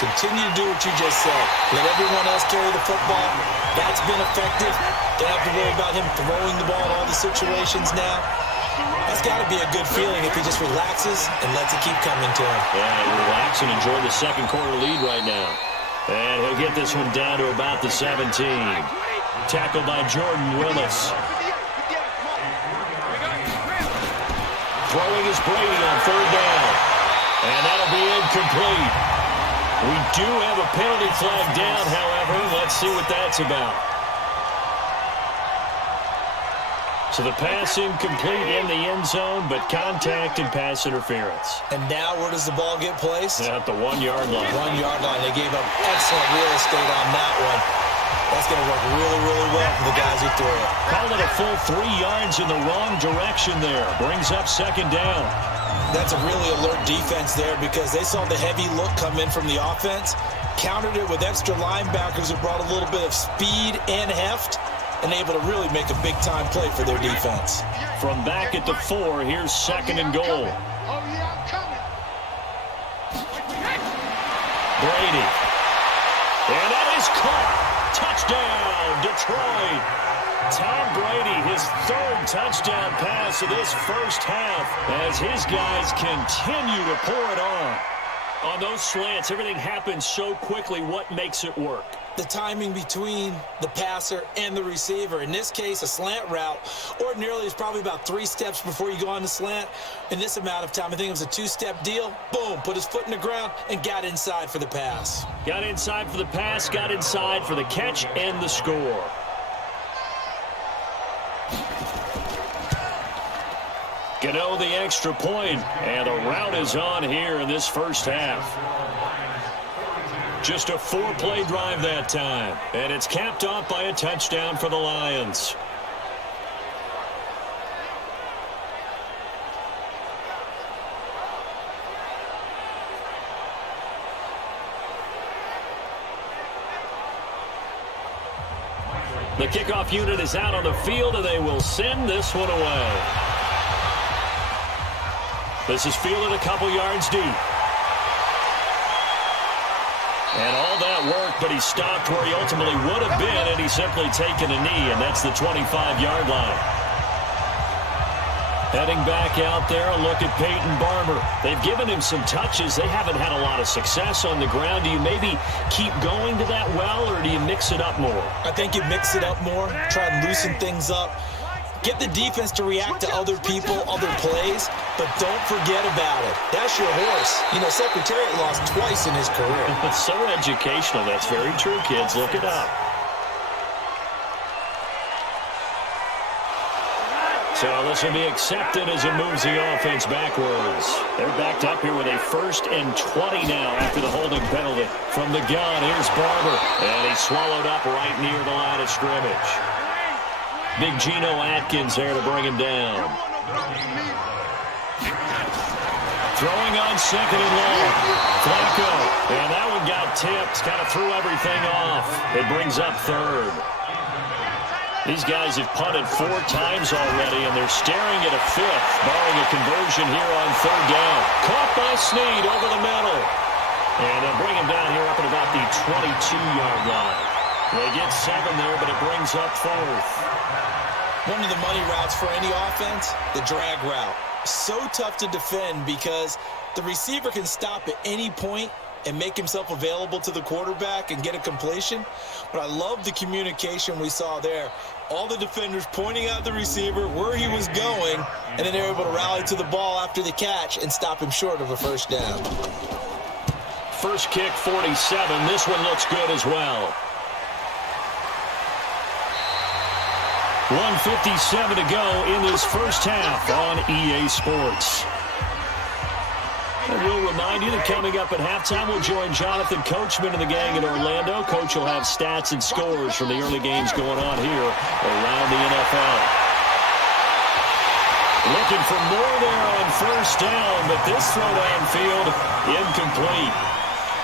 Continue to do what you just said. Let everyone else carry the football. That's been effective. Don't have to worry about him throwing the ball in all the situations now. That's got to be a good feeling if he just relaxes and lets it keep coming to him. Yeah, relax and enjoy the second quarter lead right now. And he'll get this one down to about the 17. Tackled by Jordan Willis. Throwing is Brady on 3rd down. And that'll be incomplete. We do have a penalty flag down, however. Let's see what that's about. So the pass incomplete in the end zone, but contact and pass interference. And now where does the ball get placed? At the 1-yard line. 1-yard line. They gave up excellent real estate on that one. That's going to work really, really well for the guys who threw it. Called it a full 3 yards in the wrong direction there. Brings up 2nd down. That's a really alert defense there because they saw the heavy look come in from the offense, countered it with extra linebackers who brought a little bit of speed and heft, and able to really make a big-time play for their defense. From back at the 4, here's 2nd and goal. Brady. And that is caught. Touchdown, Detroit. Tom Brady, his 3rd touchdown pass of this first half as his guys continue to pour it on. On those slants, everything happens so quickly. What makes it work? The timing between the passer and the receiver. In this case, a slant route ordinarily is probably about 3 steps before you go on the slant. In this amount of time, I think it was a 2-step deal. Boom, put his foot in the ground and got inside for the pass. Got inside for the pass, got inside for the catch and the score. Gano the extra point, and the route is on here in this first half. Just a 4-play drive that time, and it's capped off by a touchdown for the Lions. The kickoff unit is out on the field, and they will send this one away. This is fielded a couple yards deep. And all that work, but he stopped where he ultimately would have been, and he's simply taken a knee, and that's the 25-yard line. Heading back out there, a look at Peyton Barber. They've given him some touches. They haven't had a lot of success on the ground. Do you maybe keep going to that well, or do you mix it up more? I think you mix it up more, try and loosen things up. Get the defense to react to other people, other plays, but don't forget about it. That's your horse. You know, Secretariat lost twice in his career. It's so educational. That's very true, kids. Look it up. So this will be accepted as it moves the offense backwards. They're backed up here with a 1st and 20 now after the holding penalty. From the gun, here's Barber. And he's swallowed up right near the line of scrimmage. Big Geno Atkins there to bring him down. Throwing on 2nd and long. Flacco. And that one got tipped. Kind of threw everything off. It brings up 3rd. These guys have punted 4 times already, and they're staring at a 5th, barring a conversion here on 3rd down. Caught by Snead over the middle. And they'll bring him down here up at about the 22-yard line. They get 7 there, but it brings up 4th. One of the money routes for any offense, the drag route. So tough to defend because the receiver can stop at any point and make himself available to the quarterback and get a completion. But I love the communication we saw there. All the defenders pointing out the receiver where he was going, and then they're able to rally to the ball after the catch and stop him short of a first down. First kick, 47. This one looks good as well. 1:57 to go in this first half on EA Sports. And we'll remind you that coming up at halftime, we'll join Jonathan Coachman and the gang in Orlando. Coach will have stats and scores from the early games going on here around the NFL. Looking for more there on first down, but this throw downfield, incomplete.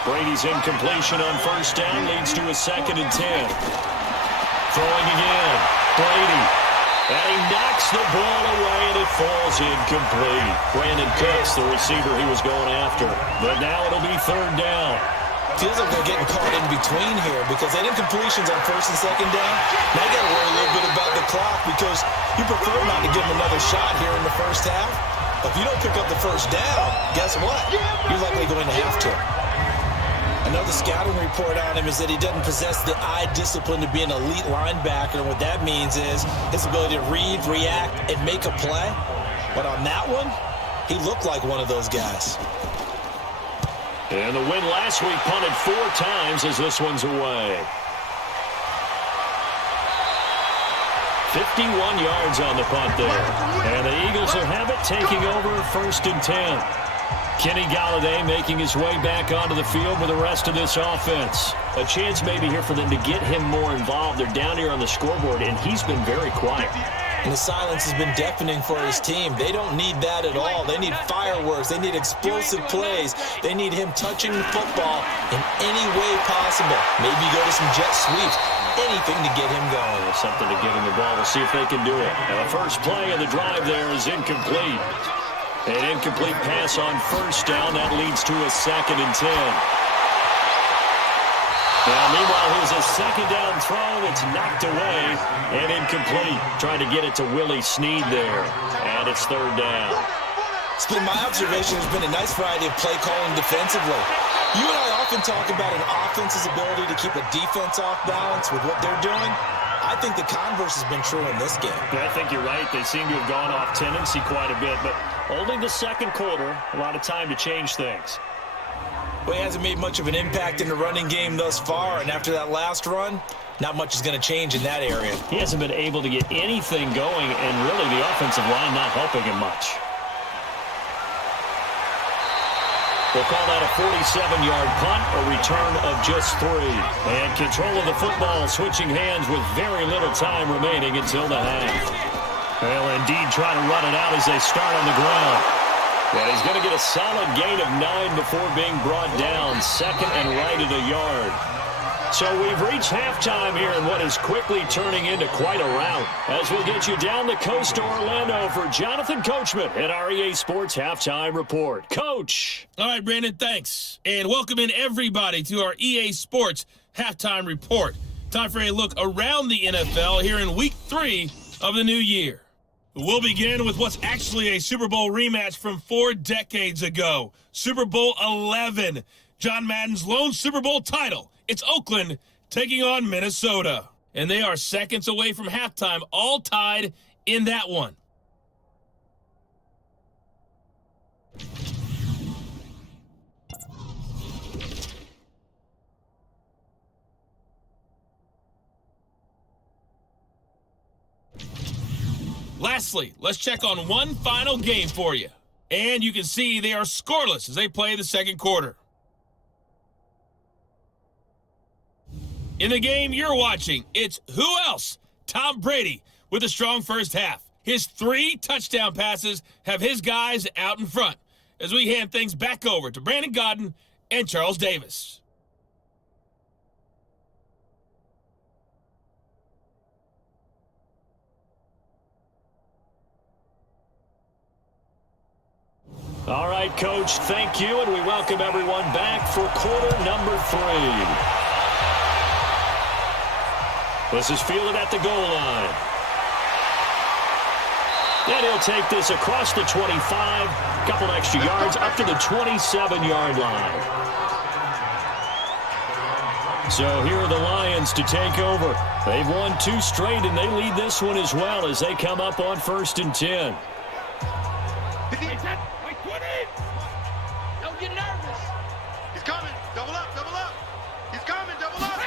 Brady's incompletion on first down leads to a 2nd and 10. Throwing again, Brady. And he knocks the ball away, and it falls incomplete. Brandon Cooks, the receiver he was going after. But now it'll be 3rd down. Feels like they're getting caught in between here because that incompletion's on 1st and 2nd down. Now you got to worry a little bit about the clock because you prefer not to give them another shot here in the first half. But if you don't pick up the first down, guess what? You're likely going to have to. Another scouting report on him is that he doesn't possess the eye discipline to be an elite linebacker. And what that means is his ability to read, react, and make a play. But on that one, he looked like one of those guys. And the win last week punted 4 times as this one's away. 51 yards on the punt there. And the Eagles will have it, taking over 1st and 10. Kenny Golladay making his way back onto the field with the rest of this offense. A chance maybe here for them to get him more involved. They're down here on the scoreboard, and he's been very quiet. And the silence has been deafening for his team. They don't need that at all. They need fireworks. They need explosive plays. They need him touching the football in any way possible. Maybe go to some jet sweeps. Anything to get him going. Something to get him the ball. We'll see if they can do it. Now, the first play of the drive there is incomplete. An incomplete pass on first down. That leads to a 2nd and 10. Now, meanwhile, here's a 2nd down throw that's knocked away and incomplete. Trying to get it to Willie Snead there. And it's 3rd down. It's been my observation. There's been a nice variety of play calling defensively. You and I often talk about an offense's ability to keep a defense off balance with what they're doing. I think the converse has been true in this game. I think you're right. They seem to have gone off tendency quite a bit, but only the 2nd quarter, a lot of time to change things. Well, he hasn't made much of an impact in the running game thus far, and after that last run, not much is going to change in that area. He hasn't been able to get anything going, and really the offensive line not helping him much. We'll call that a 47-yard punt, a return of just 3. And control of the football switching hands with very little time remaining until the half. They'll indeed try to run it out as they start on the ground. And he's going to get a solid gain of 9 before being brought down. 2nd and right at a yard. So we've reached halftime here in what is quickly turning into quite a rout. As we'll get you down the coast to Orlando for Jonathan Coachman at our EA Sports Halftime Report. Coach. All right, Brandon, thanks. And welcome in everybody to our EA Sports Halftime Report. Time for a look around the NFL here in Week 3 of the new year. We'll begin with what's actually a Super Bowl rematch from 4 decades ago. Super Bowl 11, John Madden's lone Super Bowl title. It's Oakland taking on Minnesota. And they are seconds away from halftime, all tied in that one. Lastly, let's check on one final game for you. And you can see they are scoreless as they play the 2nd quarter. In the game you're watching, it's who else? Tom Brady with a strong first half. His 3 touchdown passes have his guys out in front as we hand things back over to Brandon Godden and Charles Davis. All right, Coach, thank you, and we welcome everyone back for quarter number 3. This is fielded at the goal line. And he'll take this across the 25, a couple extra yards, up to the 27-yard line. So here are the Lions to take over. They've won 2 straight, and they lead this one as well as they come up on 1st and 10. Don't get nervous. He's coming. Double up, double up. He's coming, double up.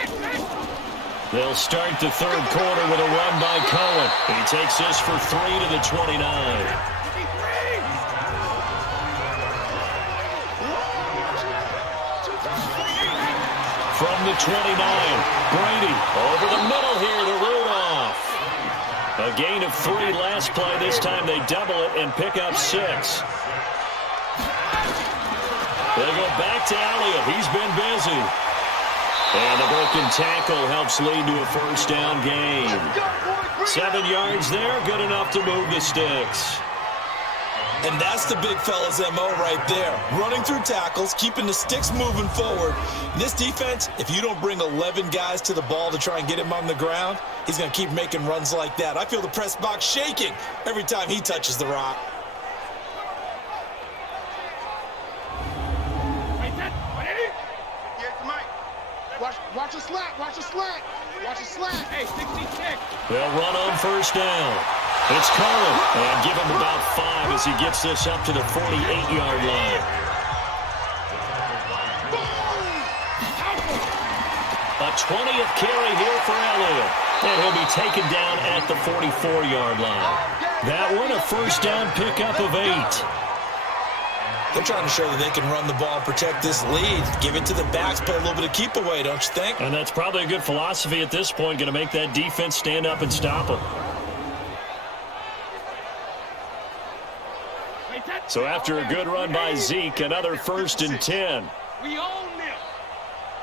They'll start the 3rd quarter with a run by Cohen. He takes this for 3 to the 29. From the 29, Brady over the middle here to Rudolph. A gain of 3 last play. This time they double it and pick up 6. They go back to Elliott. He's been busy. And the broken tackle helps lead to a 1st down gain. 7 yards there, good enough to move the sticks. And that's the big fella's MO right there. Running through tackles, keeping the sticks moving forward. This defense, if you don't bring 11 guys to the ball to try and get him on the ground, he's going to keep making runs like that. I feel the press box shaking every time he touches the rock. Watch a slant, watch a slant, watch a slant. Hey, 66. They'll run on 1st down. It's Cohen, and give him about 5 as he gets this up to the 48-yard line. A 20th carry here for Elliott, and he'll be taken down at the 44-yard line. That one a 1st down pickup of 8. They're trying to show that they can run the ball and protect this lead. Give it to the backs, play a little bit of keep away, don't you think? And that's probably a good philosophy at this point, going to make that defense stand up and stop them. So after a good run by Zeke, another 1st and 10. We own them.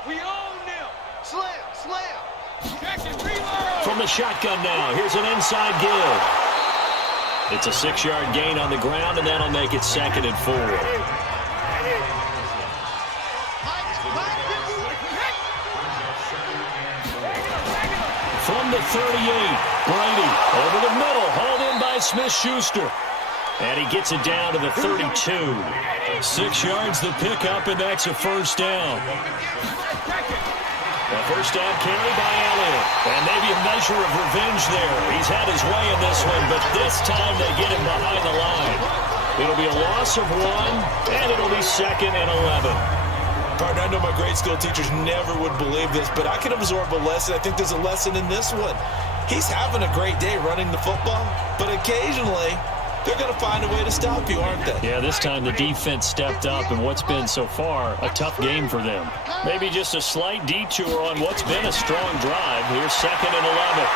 We own them. Slam, slam. From the shotgun now, here's an inside give. It's a 6-yard gain on the ground, and that'll make it 2nd and 4. From the 38, Brady over the middle, hauled in by Smith-Schuster. And he gets it down to the 32. 6 yards the pickup, and that's a 1st down. A 1st down carry by Elliott. And maybe a measure of revenge there. He's had his way in this one, but this time they get him behind the line. It'll be a loss of 1, and it'll be 2nd and 11. Partner, I know my grade school teachers never would believe this, but I can absorb a lesson. I think there's a lesson in this one. He's having a great day running the football, but occasionally they're going to find a way to stop you, aren't they? Yeah, this time the defense stepped up in what's been so far a tough game for them. Maybe just a slight detour on what's been a strong drive. Here's 2nd and 11.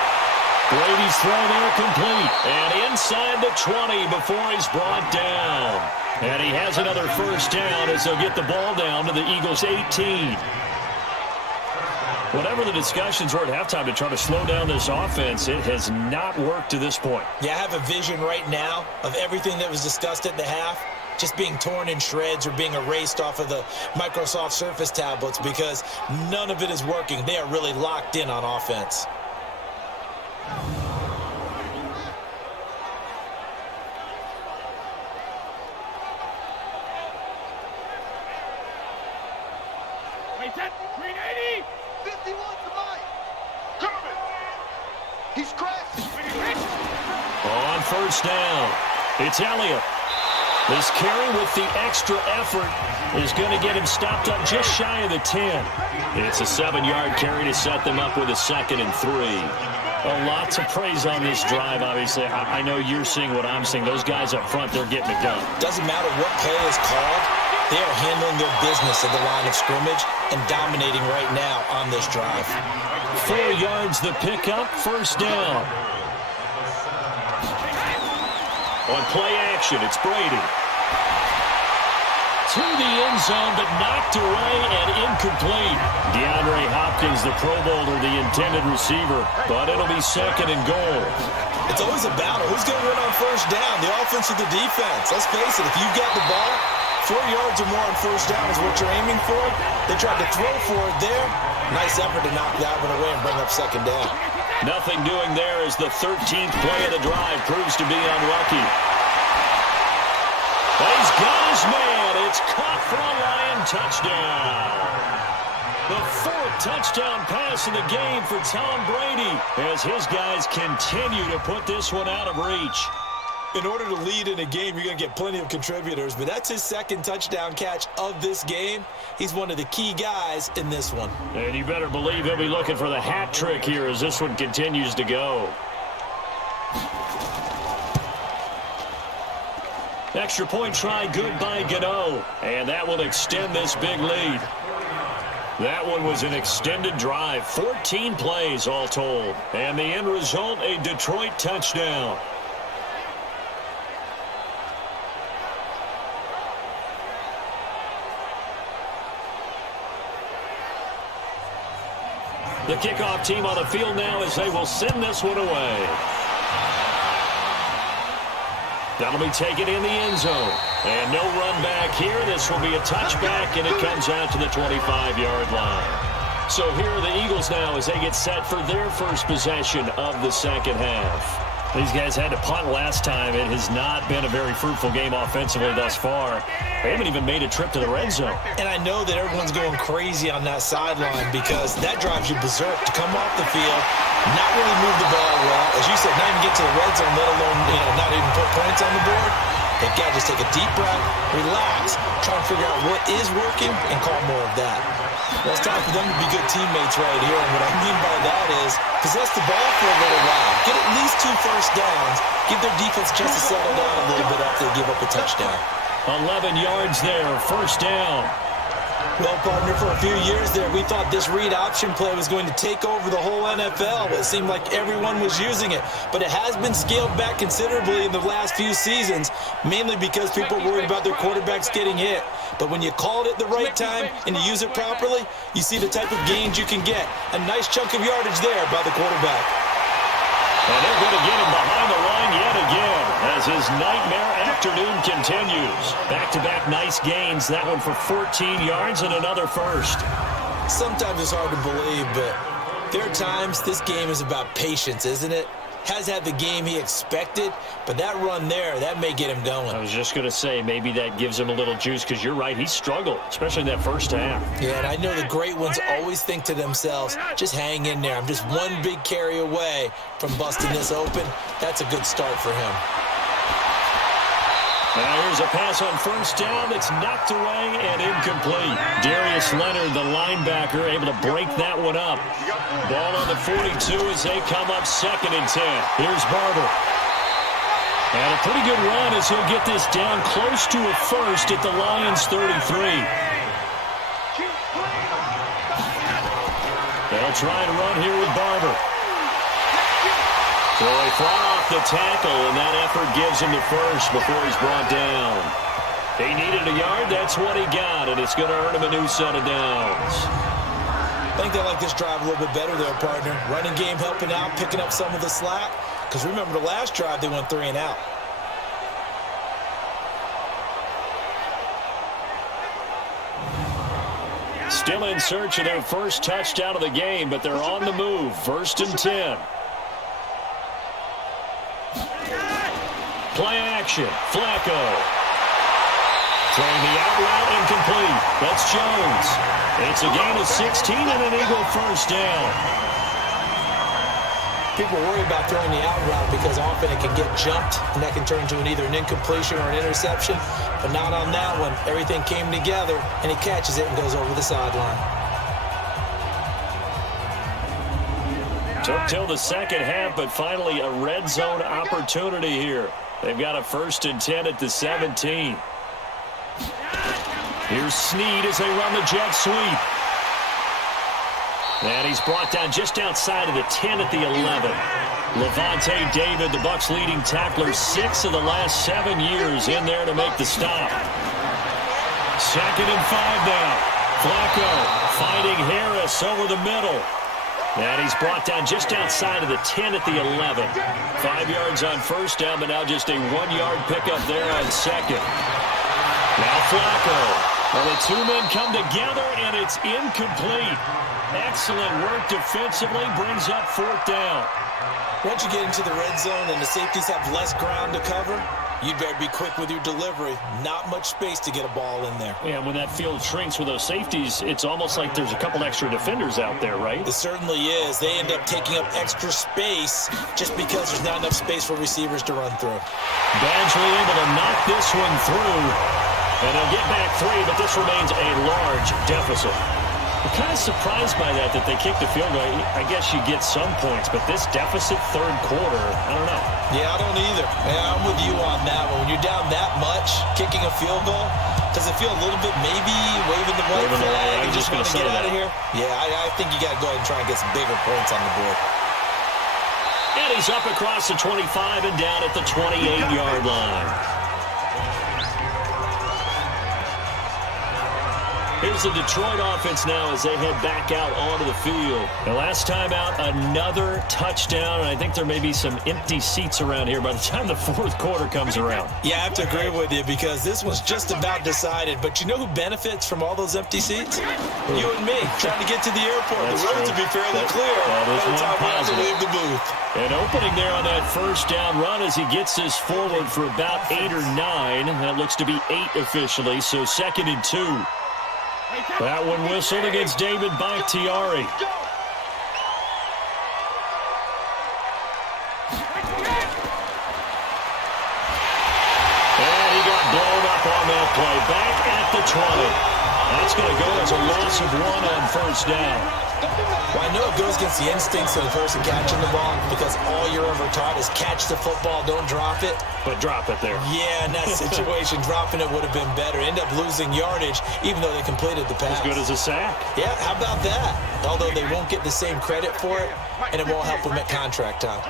Brady's throw there complete. And inside the 20 before he's brought down. And he has another 1st down as they'll get the ball down to the Eagles' 18. Whatever the discussions were at halftime to try to slow down this offense, it has not worked to this point. Yeah, I have a vision right now of everything that was discussed at the half just being torn in shreds or being erased off of the Microsoft Surface tablets because none of it is working. They are really locked in on offense. Wait, that 380. 51 to Mike. Coming. He's crashing. On 1st down, it's Elliott. This carry with the extra effort is going to get him stopped up just shy of the 10. It's a 7-yard carry to set them up with a 2nd and 3. Lots of praise on this drive, obviously. I know you're seeing what I'm seeing. Those guys up front, they're getting it done. Doesn't matter what play is called. They are handling their business at the line of scrimmage and dominating right now on this drive. 4 yards the pickup, 1st down. On play action, it's Brady. To the end zone, but knocked away and incomplete. DeAndre Hopkins, the Pro Bowler, the intended receiver, but it'll be 2nd and goal. It's always a battle. Who's going to win on 1st down, the offense or the defense? Let's face it, if you've got the ball, 4 yards or more on 1st down is what you're aiming for. They tried to throw for it there. Nice effort to knock that one away and bring up 2nd down. Nothing doing there as the 13th play of the drive proves to be unlucky. But he's got his man. It's caught for a Lion touchdown. The fourth touchdown pass in the game for Tom Brady as his guys continue to put this one out of reach. In order to lead in a game, you're going to get plenty of contributors, but that's his second touchdown catch of this game. He's one of the key guys in this one. And you better believe he'll be looking for the hat trick here as this one continues to go. Extra point try good by Gano, and that will extend this big lead. That one was an extended drive, 14 plays all told, and the end result, a Detroit touchdown. The kickoff team on the field now as they will send this one away. That'll be taken in the end zone. And no run back here. This will be a touchback, and it comes out to the 25-yard line. So here are the Eagles now as they get set for their first possession of the second half. These guys had to punt last time. It has not been a very fruitful game offensively thus far. They haven't even made a trip to the red zone. And I know that everyone's going crazy on that sideline because that drives you berserk to come off the field, not really move the ball well. As you said, not even get to the red zone, let alone, not even put points on the board. They've got to just take a deep breath, relax, try and figure out what is working, and call more of that. Well, it's time for them to be good teammates right here, and what I mean by that is possess the ball for a little while, get at least 2 first downs, give their defense a chance to settle down a little bit after they give up a touchdown. 11 yards there, first down. Well, partner, for a few years there, we thought this read option play was going to take over the whole NFL. It seemed like everyone was using it, but it has been scaled back considerably in the last few seasons, mainly because people are worried about their quarterbacks getting hit. But when you call it at the right time and you use it properly, you see the type of gains you can get. A nice chunk of yardage there by the quarterback. And they're going to get him behind the line yet again as his nightmare afternoon continues. Back-to-back nice gains. That one for 14 yards and another first. Sometimes it's hard to believe, but there are times this game is about patience, isn't it? Has had the game he expected, but that run there, that may get him going. I was just going to say, maybe that gives him a little juice because you're right, he struggled, especially in that first half. Yeah, and I know the great ones always think to themselves, just hang in there. I'm just one big carry away from busting this open. That's a good start for him. Now here's a pass on first down that's knocked away and incomplete. Darius Leonard, the linebacker, able to break that one up. Ball on the 42 as they come up 2nd and 10. Here's Barber. And a pretty good run as he'll get this down close to a first at the Lions 33. They'll try and run here with Barber. So they fought off the tackle, and that effort gives him the first before he's brought down. He needed a yard. That's what he got, and it's going to earn him a new set of downs. I think they like this drive a little bit better there, partner. Running game helping out, picking up some of the slack. Because remember, the last drive, they went 3 and out. Still in search of their first touchdown of the game, but they're on the move. 1st and 10. Play action. Flacco. Throwing the out route incomplete. That's Jones. It's a gain of 16 and an Eagle first down. People worry about throwing the out route because often it can get jumped, and that can turn into either an incompletion or an interception. But not on that one. Everything came together, and he catches it and goes over the sideline. Took till the second half, but finally a red zone opportunity here. They've got a 1st and 10 at the 17. Here's Snead as they run the jet sweep. And he's brought down just outside of the 10 at the 11. Levante David, the Bucs' leading tackler, 6 of the last 7 years in there to make the stop. 2nd and 5 now. Flacco finding Harris over the middle. And he's brought down just outside of the 10 at the 11. 5 yards on first down, but now just a 1-yard pickup there on 2nd. Now Flacco. Well, the 2 men come together, and it's incomplete. Excellent work defensively, brings up 4th down. Once you get into the red zone and the safeties have less ground to cover, You better be quick with your delivery. Not much space to get a ball in there. Yeah, when that field shrinks with those safeties, it's almost like there's a couple extra defenders out there, right? It certainly is. They end up taking up extra space just because there's not enough space for receivers to run through. Badgley able to knock this one through. And they'll get back 3, but this remains a large deficit. I'm kind of surprised by that they kicked the field goal. I guess you get some points, but this deficit third quarter, I don't know. Yeah, I don't either. Yeah, I'm with you on that one. When you're down that much, kicking a field goal, does it feel a little bit maybe waving the white flag and just want to get out of here? Yeah, I think you got to go ahead and try and get some bigger points on the board. And he's up across the 25 and down at the 28-yard line. Here's the Detroit offense now as they head back out onto the field. The last time out, another touchdown, and I think there may be some empty seats around here by the time the fourth quarter comes around. Yeah, I have to agree with you because this was just about decided. But you know who benefits from all those empty seats? You and me, trying to get to the airport. That's the roads true. will be fairly clear by the time we have to leave the booth. An opening there on that first down run as he gets this forward for about 8 or 9. That looks to be 8 officially, so 2nd and 2. That one whistled against David Bakhtiari. And he got blown up on that play. Back at the 20. That's going to go as a loss of 1 on first down. Well, I know it goes against the instincts of the person catching the ball because all you're ever taught is catch the football, don't drop it. But drop it there. Yeah, in that situation, dropping it would have been better. End up losing yardage, even though they completed the pass. As good as a sack. Yeah, how about that? Although they won't get the same credit for it, and it won't help them at contract time.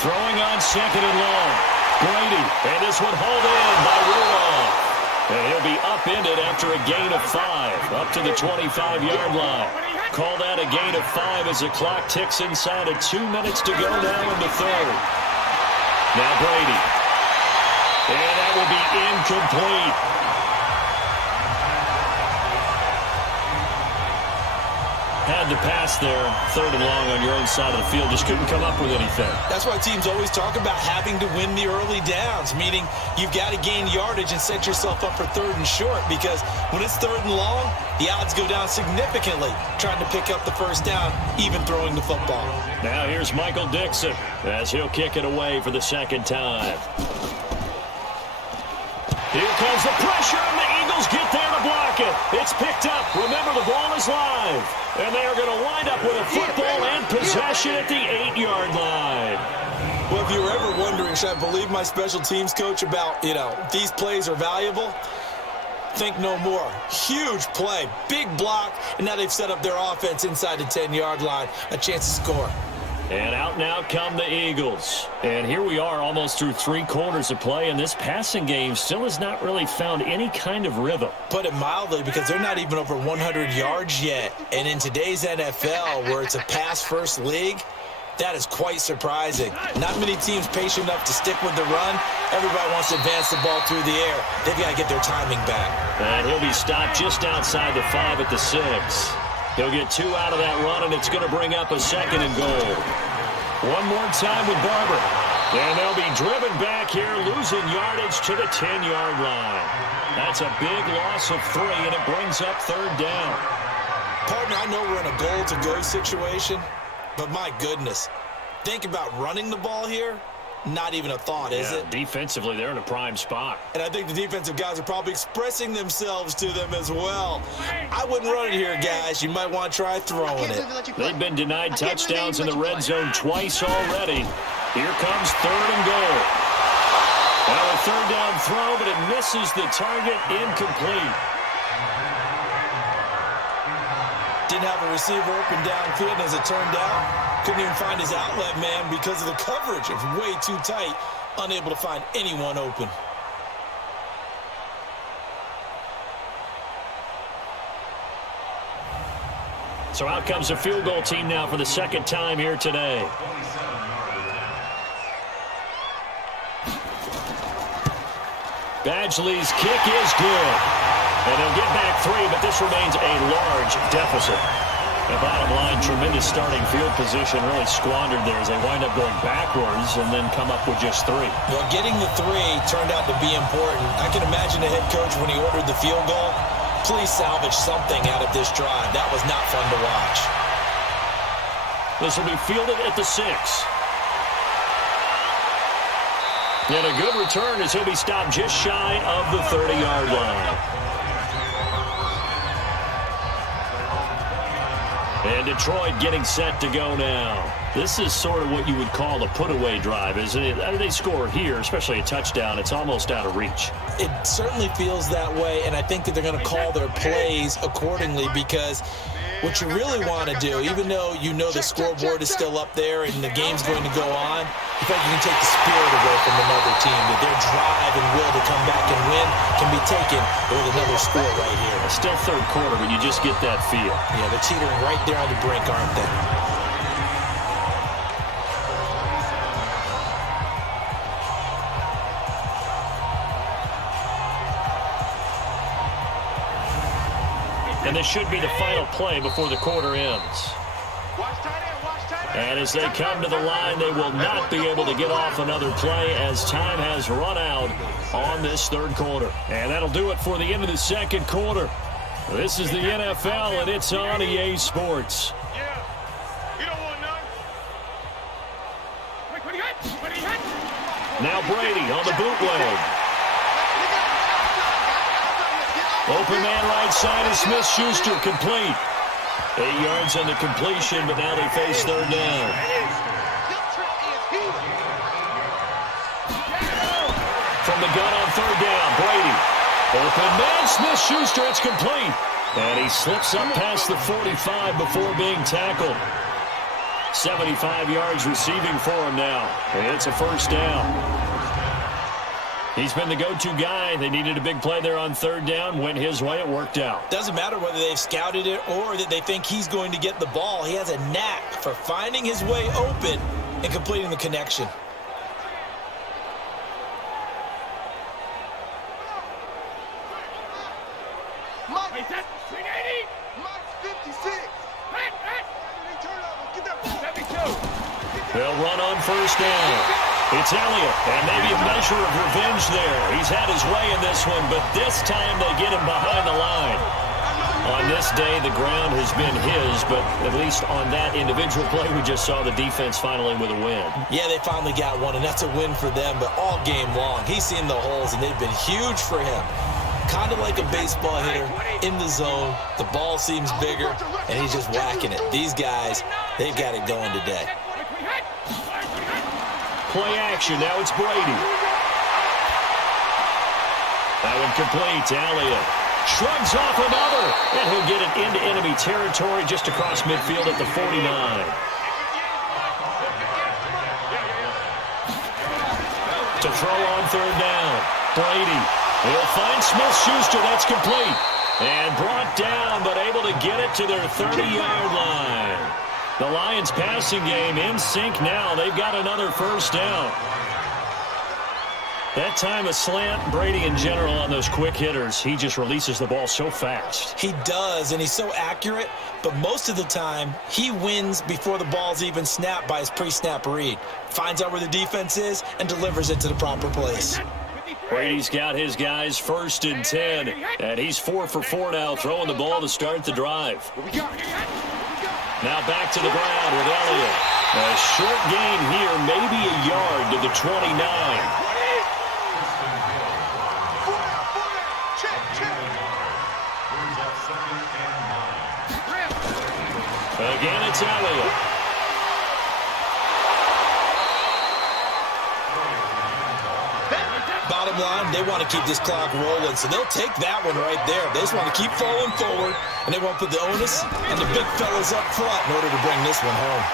Throwing on 2nd and long. Brady, and this one hauled in by Rudolph. And he'll be upended after a gain of 5, up to the 25-yard line. Call that a gain of 5 as the clock ticks inside of 2 minutes to go now in the third. Now Brady. And that will be incomplete. Had the pass there, 3rd and long on your own side of the field. Just couldn't come up with anything. That's why teams always talk about having to win the early downs, meaning you've got to gain yardage and set yourself up for 3rd and short because when it's 3rd and long, the odds go down significantly trying to pick up the first down, even throwing the football. Now here's Michael Dixon as he'll kick it away for the 2nd time. Here comes the pressure, and the Eagles get there to block it. It's picked up. Remember, the ball is live. And they are going to wind up with a football and possession at the 8-yard line. Well, if you were ever wondering, should I believe my special teams coach about, these plays are valuable? Think no more. Huge play, big block, and now they've set up their offense inside the 10-yard line. A chance to score. And out now come the Eagles. And here we are almost through 3 quarters of play, and this passing game still has not really found any kind of rhythm. Put it mildly, because they're not even over 100 yards yet. And in today's NFL, where it's a pass-first league, that is quite surprising. Not many teams patient enough to stick with the run. Everybody wants to advance the ball through the air. They've got to get their timing back. And he'll be stopped just outside the 5 at the 6. He'll get 2 out of that run, and it's going to bring up a 2nd and goal. One more time with Barber. And they'll be driven back here, losing yardage to the 10-yard line. That's a big loss of 3, and it brings up 3rd down. Partner, I know we're in a goal-to-go situation, but my goodness, think about running the ball here. Not even a thought, is it? Defensively, they're in a prime spot. And I think the defensive guys are probably expressing themselves to them as well. I wouldn't run it here, guys. You might want to try throwing it. They've been denied touchdowns in the red zone twice already. Here comes 3rd and goal. Now a 3rd down throw, but it misses the target, incomplete. Didn't have a receiver open downfield, and as it turned out, couldn't even find his outlet man because of the coverage. It's way too tight, unable to find anyone open. So out comes the field goal team now for the 2nd time here today. Badgley's kick is good. And they'll get back 3, but this remains a large deficit. The bottom line, tremendous starting field position, really squandered there as they wind up going backwards and then come up with just 3. Well, getting the 3 turned out to be important. I can imagine the head coach when he ordered the field goal. Please salvage something out of this drive. That was not fun to watch. This will be fielded at the 6. And a good return as he'll be stopped just shy of the 30-yard line. And Detroit getting set to go now. This is sort of what you would call a put-away drive, isn't it? They score here, especially a touchdown. It's almost out of reach. It certainly feels that way, and I think that they're going to call their plays accordingly because what you really want to do, even though you know the scoreboard is still up there and the game's going to go on, I think you can take the spirit away from another team, that their drive and will to come back and win can be taken with another score right here. It's still third quarter, but you just get that feel. Yeah, they're teetering right there on the brink, aren't they? And this should be the final play before the quarter ends. And as they come to the line, they will not be able to get off another play as time has run out on this third quarter. And that'll do it for the end of the second quarter. This is the NFL, and it's on EA Sports. Now Brady on the bootleg. Open man right side is Smith-Schuster, complete. 8 yards on the completion, but now they face third down. From the gun on third down, Brady. Open man, Smith-Schuster, it's complete. And he slips up past the 45 before being tackled. 75 yards receiving for him now. And it's a first down. He's been the go-to guy. They needed a big play there on third down. Went his way. It worked out. Doesn't matter whether they've scouted it or that they think he's going to get the ball. He has a knack for finding his way open and completing the connection. They'll run on first down. It's Elliott, and maybe a measure of revenge there. He's had his way in this one, but this time they get him behind the line. On this day, the ground has been his, but at least on that individual play, we just saw the defense finally with a win. Yeah, they finally got one, and that's a win for them, but all game long, he's seen the holes, and they've been huge for him. Kind of like a baseball hitter in the zone. The ball seems bigger, and he's just whacking it. These guys, they've got it going today. Play action. Now it's Brady. That one complete to Elliott. Shrugs off another, and he'll get it into enemy territory just across midfield at the 49. To throw on third down. Brady. He'll find Smith-Schuster. That's complete. And brought down, but able to get it to their 30-yard line. The Lions passing game in sync now. They've got another first down. That time a slant, Brady in general on those quick hitters, he just releases the ball so fast. He does, and he's so accurate, but most of the time he wins before the ball's even snapped by his pre-snap read. Finds out where the defense is and delivers it to the proper place. Brady's got his guys 1st and 10, and he's 4 for 4 now, throwing the ball to start the drive. Now back to the ground with Elliott. A short gain here, maybe a yard to the 29. Again, it's Elliott. Bottom line, they want to keep this clock rolling, so they'll take that one right there. They just want to keep falling forward, and they won't put the onus and the big fellas up front in order to bring this one home.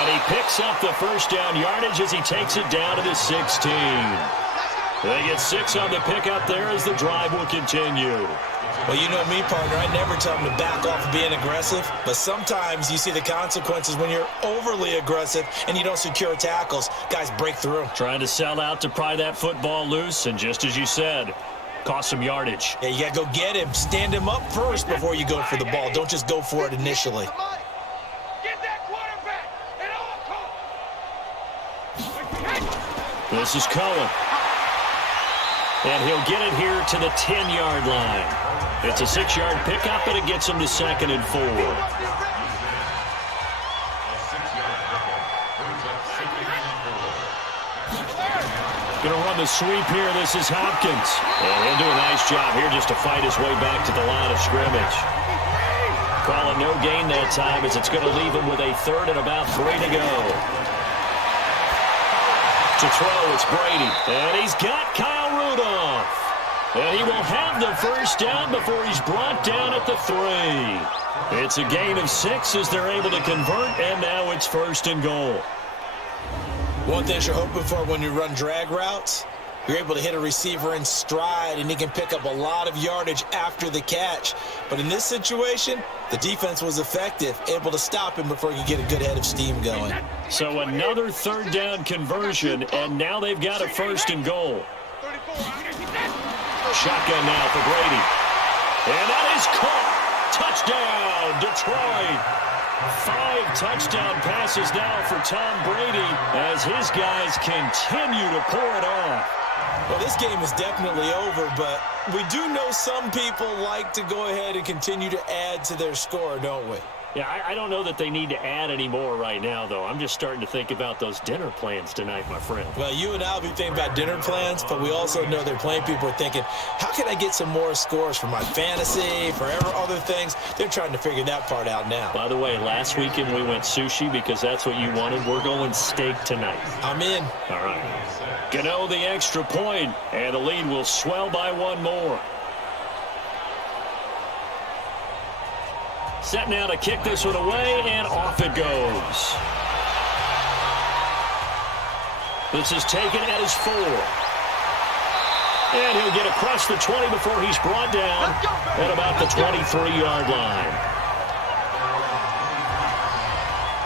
And he picks up the first down yardage as he takes it down to the 16. They get 6 on the pickup there as the drive will continue. Well, you know me, partner. I never tell them to back off of being aggressive, but sometimes you see the consequences when you're overly aggressive and you don't secure tackles. Guys break through. Trying to sell out to pry that football loose, and just as you said, Cost some yardage. Yeah, you got to go get him. Stand him up first before you go for the ball. Don't just go for it initially. Get that quarterback at all costs. This is Cohen. And he'll get it here to the 10-yard line. It's a 6-yard pickup, and it gets him to 2nd and 4. Going to run the sweep here. This is Hopkins. And he'll do a nice job here just to fight his way back to the line of scrimmage. Calling no gain that time as it's going to leave him with a 3rd and about 3 to go. To throw, it's Brady. And he's got Kyle Rudolph. And he will have the first down before he's brought down at the 3. It's a gain of 6 as they're able to convert, and now it's 1st and goal. One thing you're hoping for when you run drag routes, you're able to hit a receiver in stride, and he can pick up a lot of yardage after the catch. But in this situation, the defense was effective, able to stop him before he could get a good head of steam going. So another 3rd down conversion, and now they've got a 1st and goal. Shotgun now for Brady. And that is caught. Touchdown, Detroit. 5 touchdown passes now for Tom Brady as his guys continue to pour it off. Well, this game is definitely over, but we do know some people like to go ahead and continue to add to their score, don't we? Yeah, I don't know that they need to add any more right now, though. I'm just starting to think about those dinner plans tonight, my friend. Well, you and I will be thinking about dinner plans, but we also know they're playing people are thinking, how can I get some more scores for my fantasy, for other things? They're trying to figure that part out now. By the way, last weekend we went sushi because that's what you wanted. We're going steak tonight. I'm in. All right. Gano the extra point, and the lead will swell by 1 more. Set now to kick this one away, and off it goes. This is taken at his 4. And he'll get across the 20 before he's brought down at about the 23-yard line.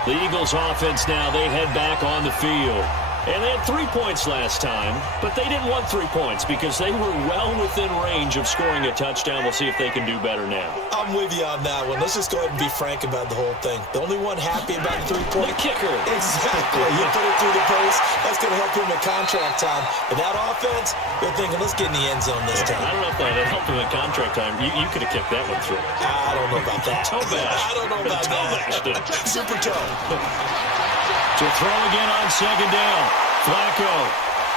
The Eagles offense now, they head back on the field. And they had 3 points last time, but they didn't want 3 points because they were well within range of scoring a touchdown. We'll see if they can do better now. I'm with you on that one. Let's just go ahead and be frank about the whole thing. The only one happy about the 3-point? The kicker. Exactly. You put it through the post. That's going to help him at contract time. But that offense, they're thinking, let's get in the end zone this time. I don't know if that helped him at contract time. You could have kicked that one through. I don't know about that. Toe bash. I don't know about that. Super toe. To throw again on 2nd down. Flacco.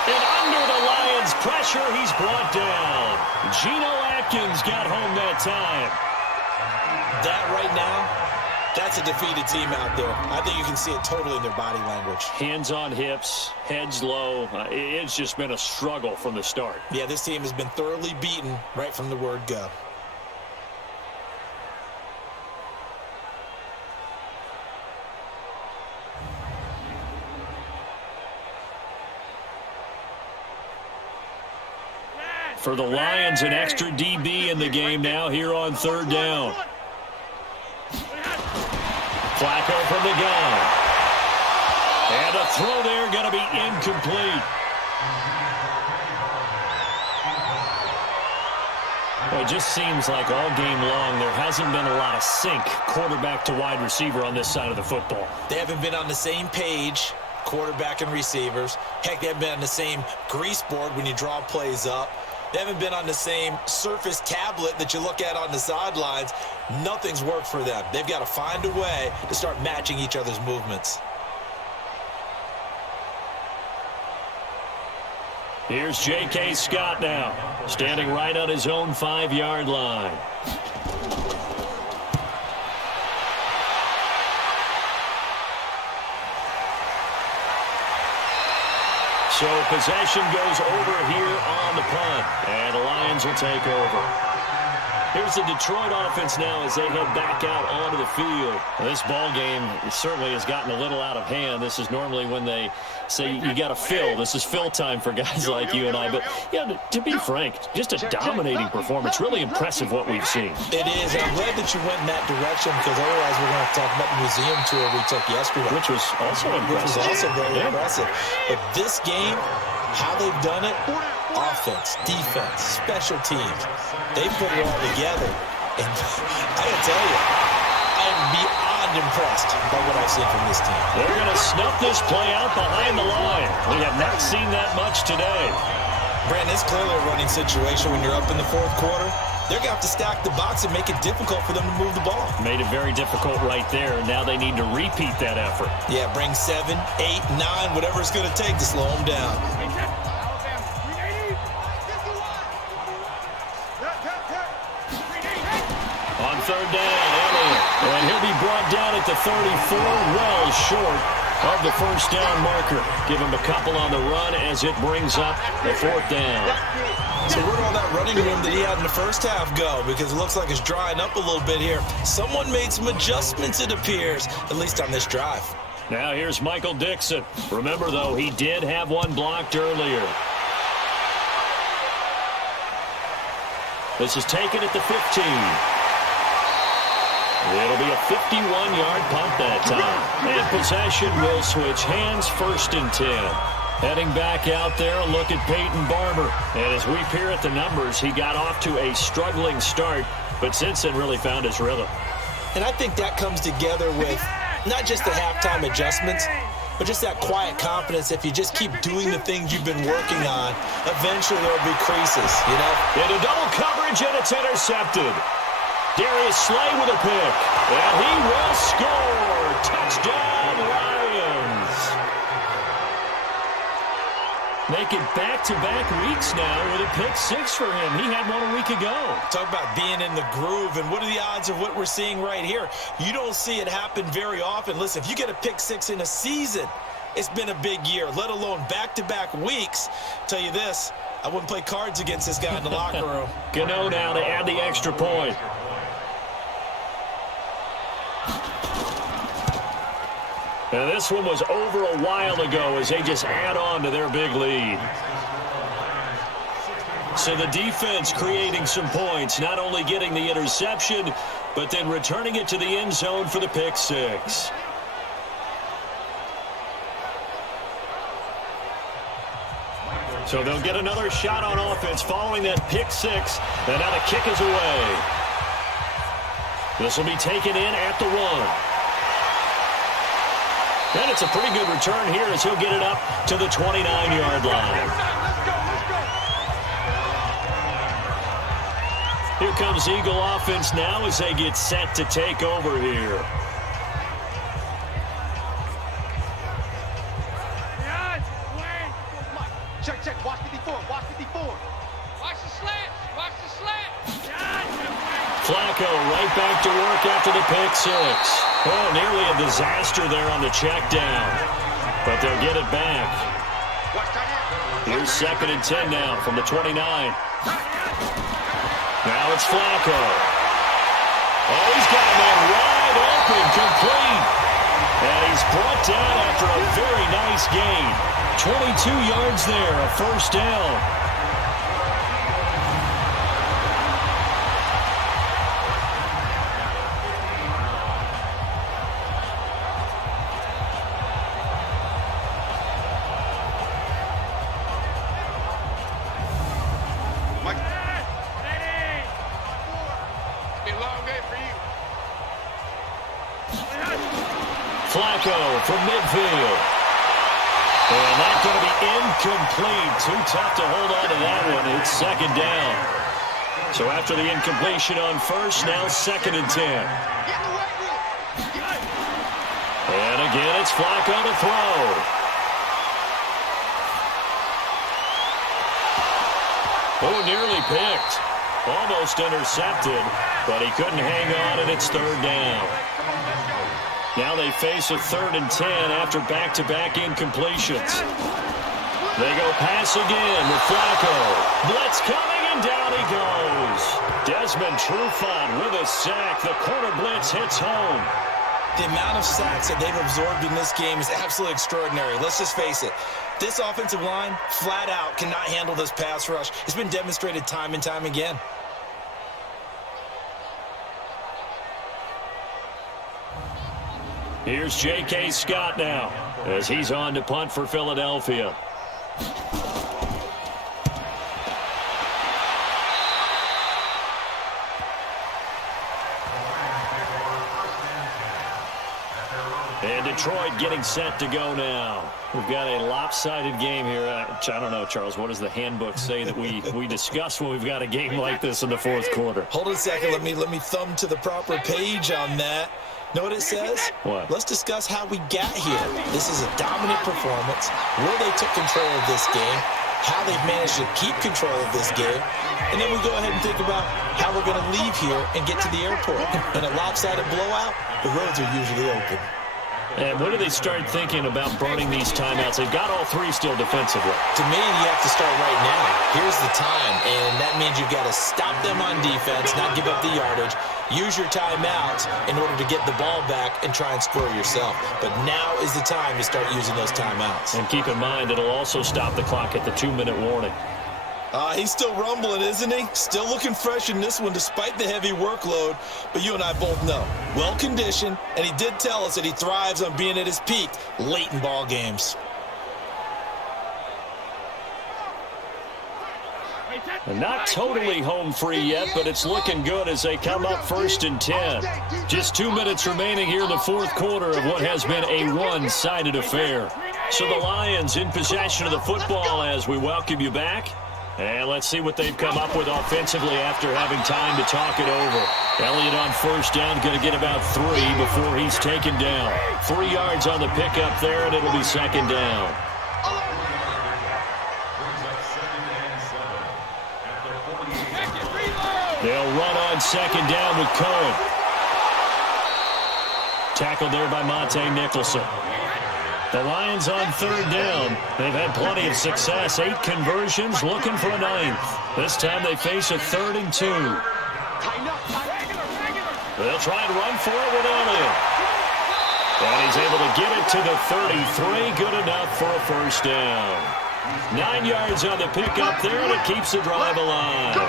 And under the Lions' pressure, he's brought down. Geno Atkins got home that time. That right now, that's a defeated team out there. I think you can see it totally in their body language. Hands on hips, heads low. It's just been a struggle from the start. Yeah, this team has been thoroughly beaten right from the word go. For the Lions, an extra DB in the game now here on 3rd down. Flacco from the gun. And a throw there going to be incomplete. Well, it just seems like all game long there hasn't been a lot of sync quarterback to wide receiver on this side of the football. They haven't been on the same page, quarterback and receivers. Heck, they haven't been on the same grease board when you draw plays up. They haven't been on the same Surface tablet that you look at on the sidelines. Nothing's worked for them. They've got to find a way to start matching each other's movements. Here's J.K. Scott now, standing right on his own 5-yard line. So possession goes over here on the punt, and the Lions will take over. Here's the Detroit offense now as they head back out onto the field. This ball game certainly has gotten a little out of hand. This is normally when they say you got to fill. This is fill time for guys like you and I. But, yeah, to be frank, just a dominating performance. Really impressive what we've seen. It is. I'm glad that you went in that direction because otherwise we're going to talk about the museum tour we took yesterday. Which was also impressive. Which was also very impressive. But this game, how they've done it, offense, defense, special teams. They put it all together. And I gotta tell you, I am beyond impressed by what I've seen from this team. They're going to snuff this play out behind the line. We have not seen that much today. Brandon, it's clearly a running situation when you're up in the fourth quarter. They're going to have to stack the box and make it difficult for them to move the ball. Made it very difficult right there. Now they need to repeat that effort. Yeah, bring 7, 8, 9, whatever it's going to take to slow them down. On third down, Elliott. And he'll be brought down at the 34, well short of the first down marker. Give him a couple on the run as it brings up the fourth down. So where'd all that running room that he had in the first half go? Because it looks like it's drying up a little bit here. Someone made some adjustments, it appears, at least on this drive. Now here's Michael Dixon. Remember, though, he did have one blocked earlier. This is taken at the 15. It'll be a 51-yard punt that time. And possession will switch hands, 1st and 10. Heading back out there, a look at Peyton Barber. And as we peer at the numbers, he got off to a struggling start, but since then really found his rhythm. And I think that comes together with not just the halftime adjustments, but just that quiet confidence. If you just keep doing the things you've been working on, eventually there'll be creases, you know? Into double coverage, and it's intercepted. Darius Slay with a pick, and he will score. Touchdown, Lions. Make it back-to-back weeks now with a pick 6 for him. He had one a week ago. Talk about being in the groove, and what are the odds of what we're seeing right here? You don't see it happen very often. Listen, if you get a pick 6 in a season, it's been a big year, let alone back-to-back weeks. Tell you this, I wouldn't play cards against this guy in the locker room. Gano now to add the extra point. And this one was over a while ago as they just add on to their big lead. So the defense creating some points, not only getting the interception, but then returning it to the end zone for the pick 6. So they'll get another shot on offense following that pick 6, and now the kick is away. This will be taken in at the 1. And it's a pretty good return here as he'll get it up to the 29-yard line. Here comes Eagle offense now as they get set to take over here. Check. Watch 54. Watch 54. Watch the slant. Watch the slant. Flacco right back to work after the pick 6. Oh, nearly a disaster there on the check down. But they'll get it back. Here's 2nd and 10 now from the 29. Now it's Flacco. Oh, he's got that wide open, complete. And he's brought down after a very nice gain. 22 yards there, a first down. Flacco from midfield. And that's going to be incomplete. Too tough to hold on to that one. It's 2nd down. So after the incompletion on first, now 2nd and 10. And again, it's Flacco to throw. Oh, nearly picked. Almost intercepted, but he couldn't hang on, and it's 3rd down. Now they face a 3rd and 10 after back-to-back incompletions. They go pass again with Flacco. Blitz coming, and down he goes. Desmond Trufant with a sack. The corner blitz hits home. The amount of sacks that they've absorbed in this game is absolutely extraordinary. Let's just face it. This offensive line, flat out, cannot handle this pass rush. It's been demonstrated time and time again. Here's J.K. Scott now as he's on to punt for Philadelphia. And Detroit getting set to go now. We've got a lopsided game here. I don't know, Charles, what does the handbook say that we discuss when we've got a game like this in the fourth quarter? Hold on a second. Let me thumb to the proper page on that. Know what it says? What? Let's discuss how we got here. This is a dominant performance, where they took control of this game, how they've managed to keep control of this game, and then we go ahead and think about how we're going to leave here and get to the airport. In a lopsided blowout, the roads are usually open. And when do they start thinking about burning these timeouts? They've got all three still defensively. To me, you have to start right now. Here's the time, and that means you've got to stop them on defense, not give up the yardage, use your timeouts in order to get the ball back and try and score yourself. But now is the time to start using those timeouts. And keep in mind, it'll also stop the clock at the 2-minute warning. He's still rumbling, isn't he? Still looking fresh in this one despite the heavy workload. But you and I both know, well-conditioned, and he did tell us that he thrives on being at his peak late in ball games. And not totally home free yet, but it's looking good as they come up 1st and 10. Just 2 minutes remaining here in the fourth quarter of what has been a one-sided affair. So the Lions in possession of the football as we welcome you back. And let's see what they've come up with offensively after having time to talk it over. Elliott on first down, going to get about 3 before he's taken down. 3 yards on the pickup there, and it'll be 2nd down. They'll run on 2nd down with Cohen. Tackled there by Monte Nicholson. The Lions on 3rd down. They've had plenty of success. 8 conversions, looking for a 9th. This time they face a 3rd and 2. They'll try and run for it with Elliott. And he's able to get it to the 33. Good enough for a 1st down. 9 yards on the pickup there, and it keeps the drive alive.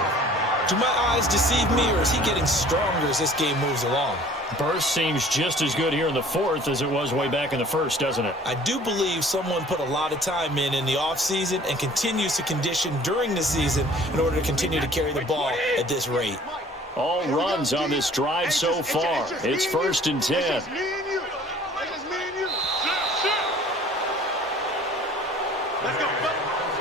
Do my eyes deceive me, or is he getting stronger as this game moves along? Burst seems just as good here in the 4th as it was way back in the 1st, doesn't it? I do believe someone put a lot of time in the offseason and continues to condition during the season in order to continue to carry the ball at this rate. All runs on this drive so far. It's 1st and 10.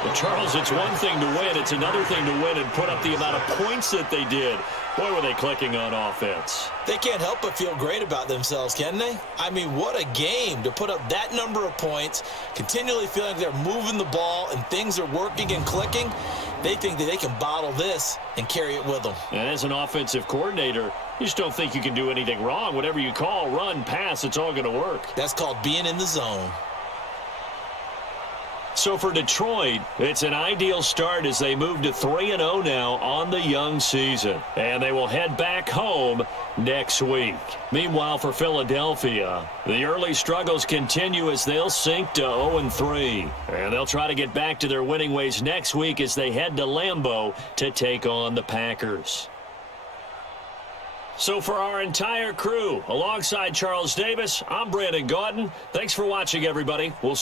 But Charles, it's one thing to win. It's another thing to win and put up the amount of points that they did. Boy, were they clicking on offense. They can't help but feel great about themselves, can they? I mean, what a game to put up that number of points, continually feeling like they're moving the ball and things are working and clicking. They think that they can bottle this and carry it with them. And as an offensive coordinator, you just don't think you can do anything wrong. Whatever you call, run, pass, it's all going to work. That's called being in the zone. So for Detroit, it's an ideal start as they move to 3-0 now on the young season. And they will head back home next week. Meanwhile, for Philadelphia, the early struggles continue as they'll sink to 0-3. And they'll try to get back to their winning ways next week as they head to Lambeau to take on the Packers. So for our entire crew, alongside Charles Davis, I'm Brandon Gaudin. Thanks for watching, everybody. We'll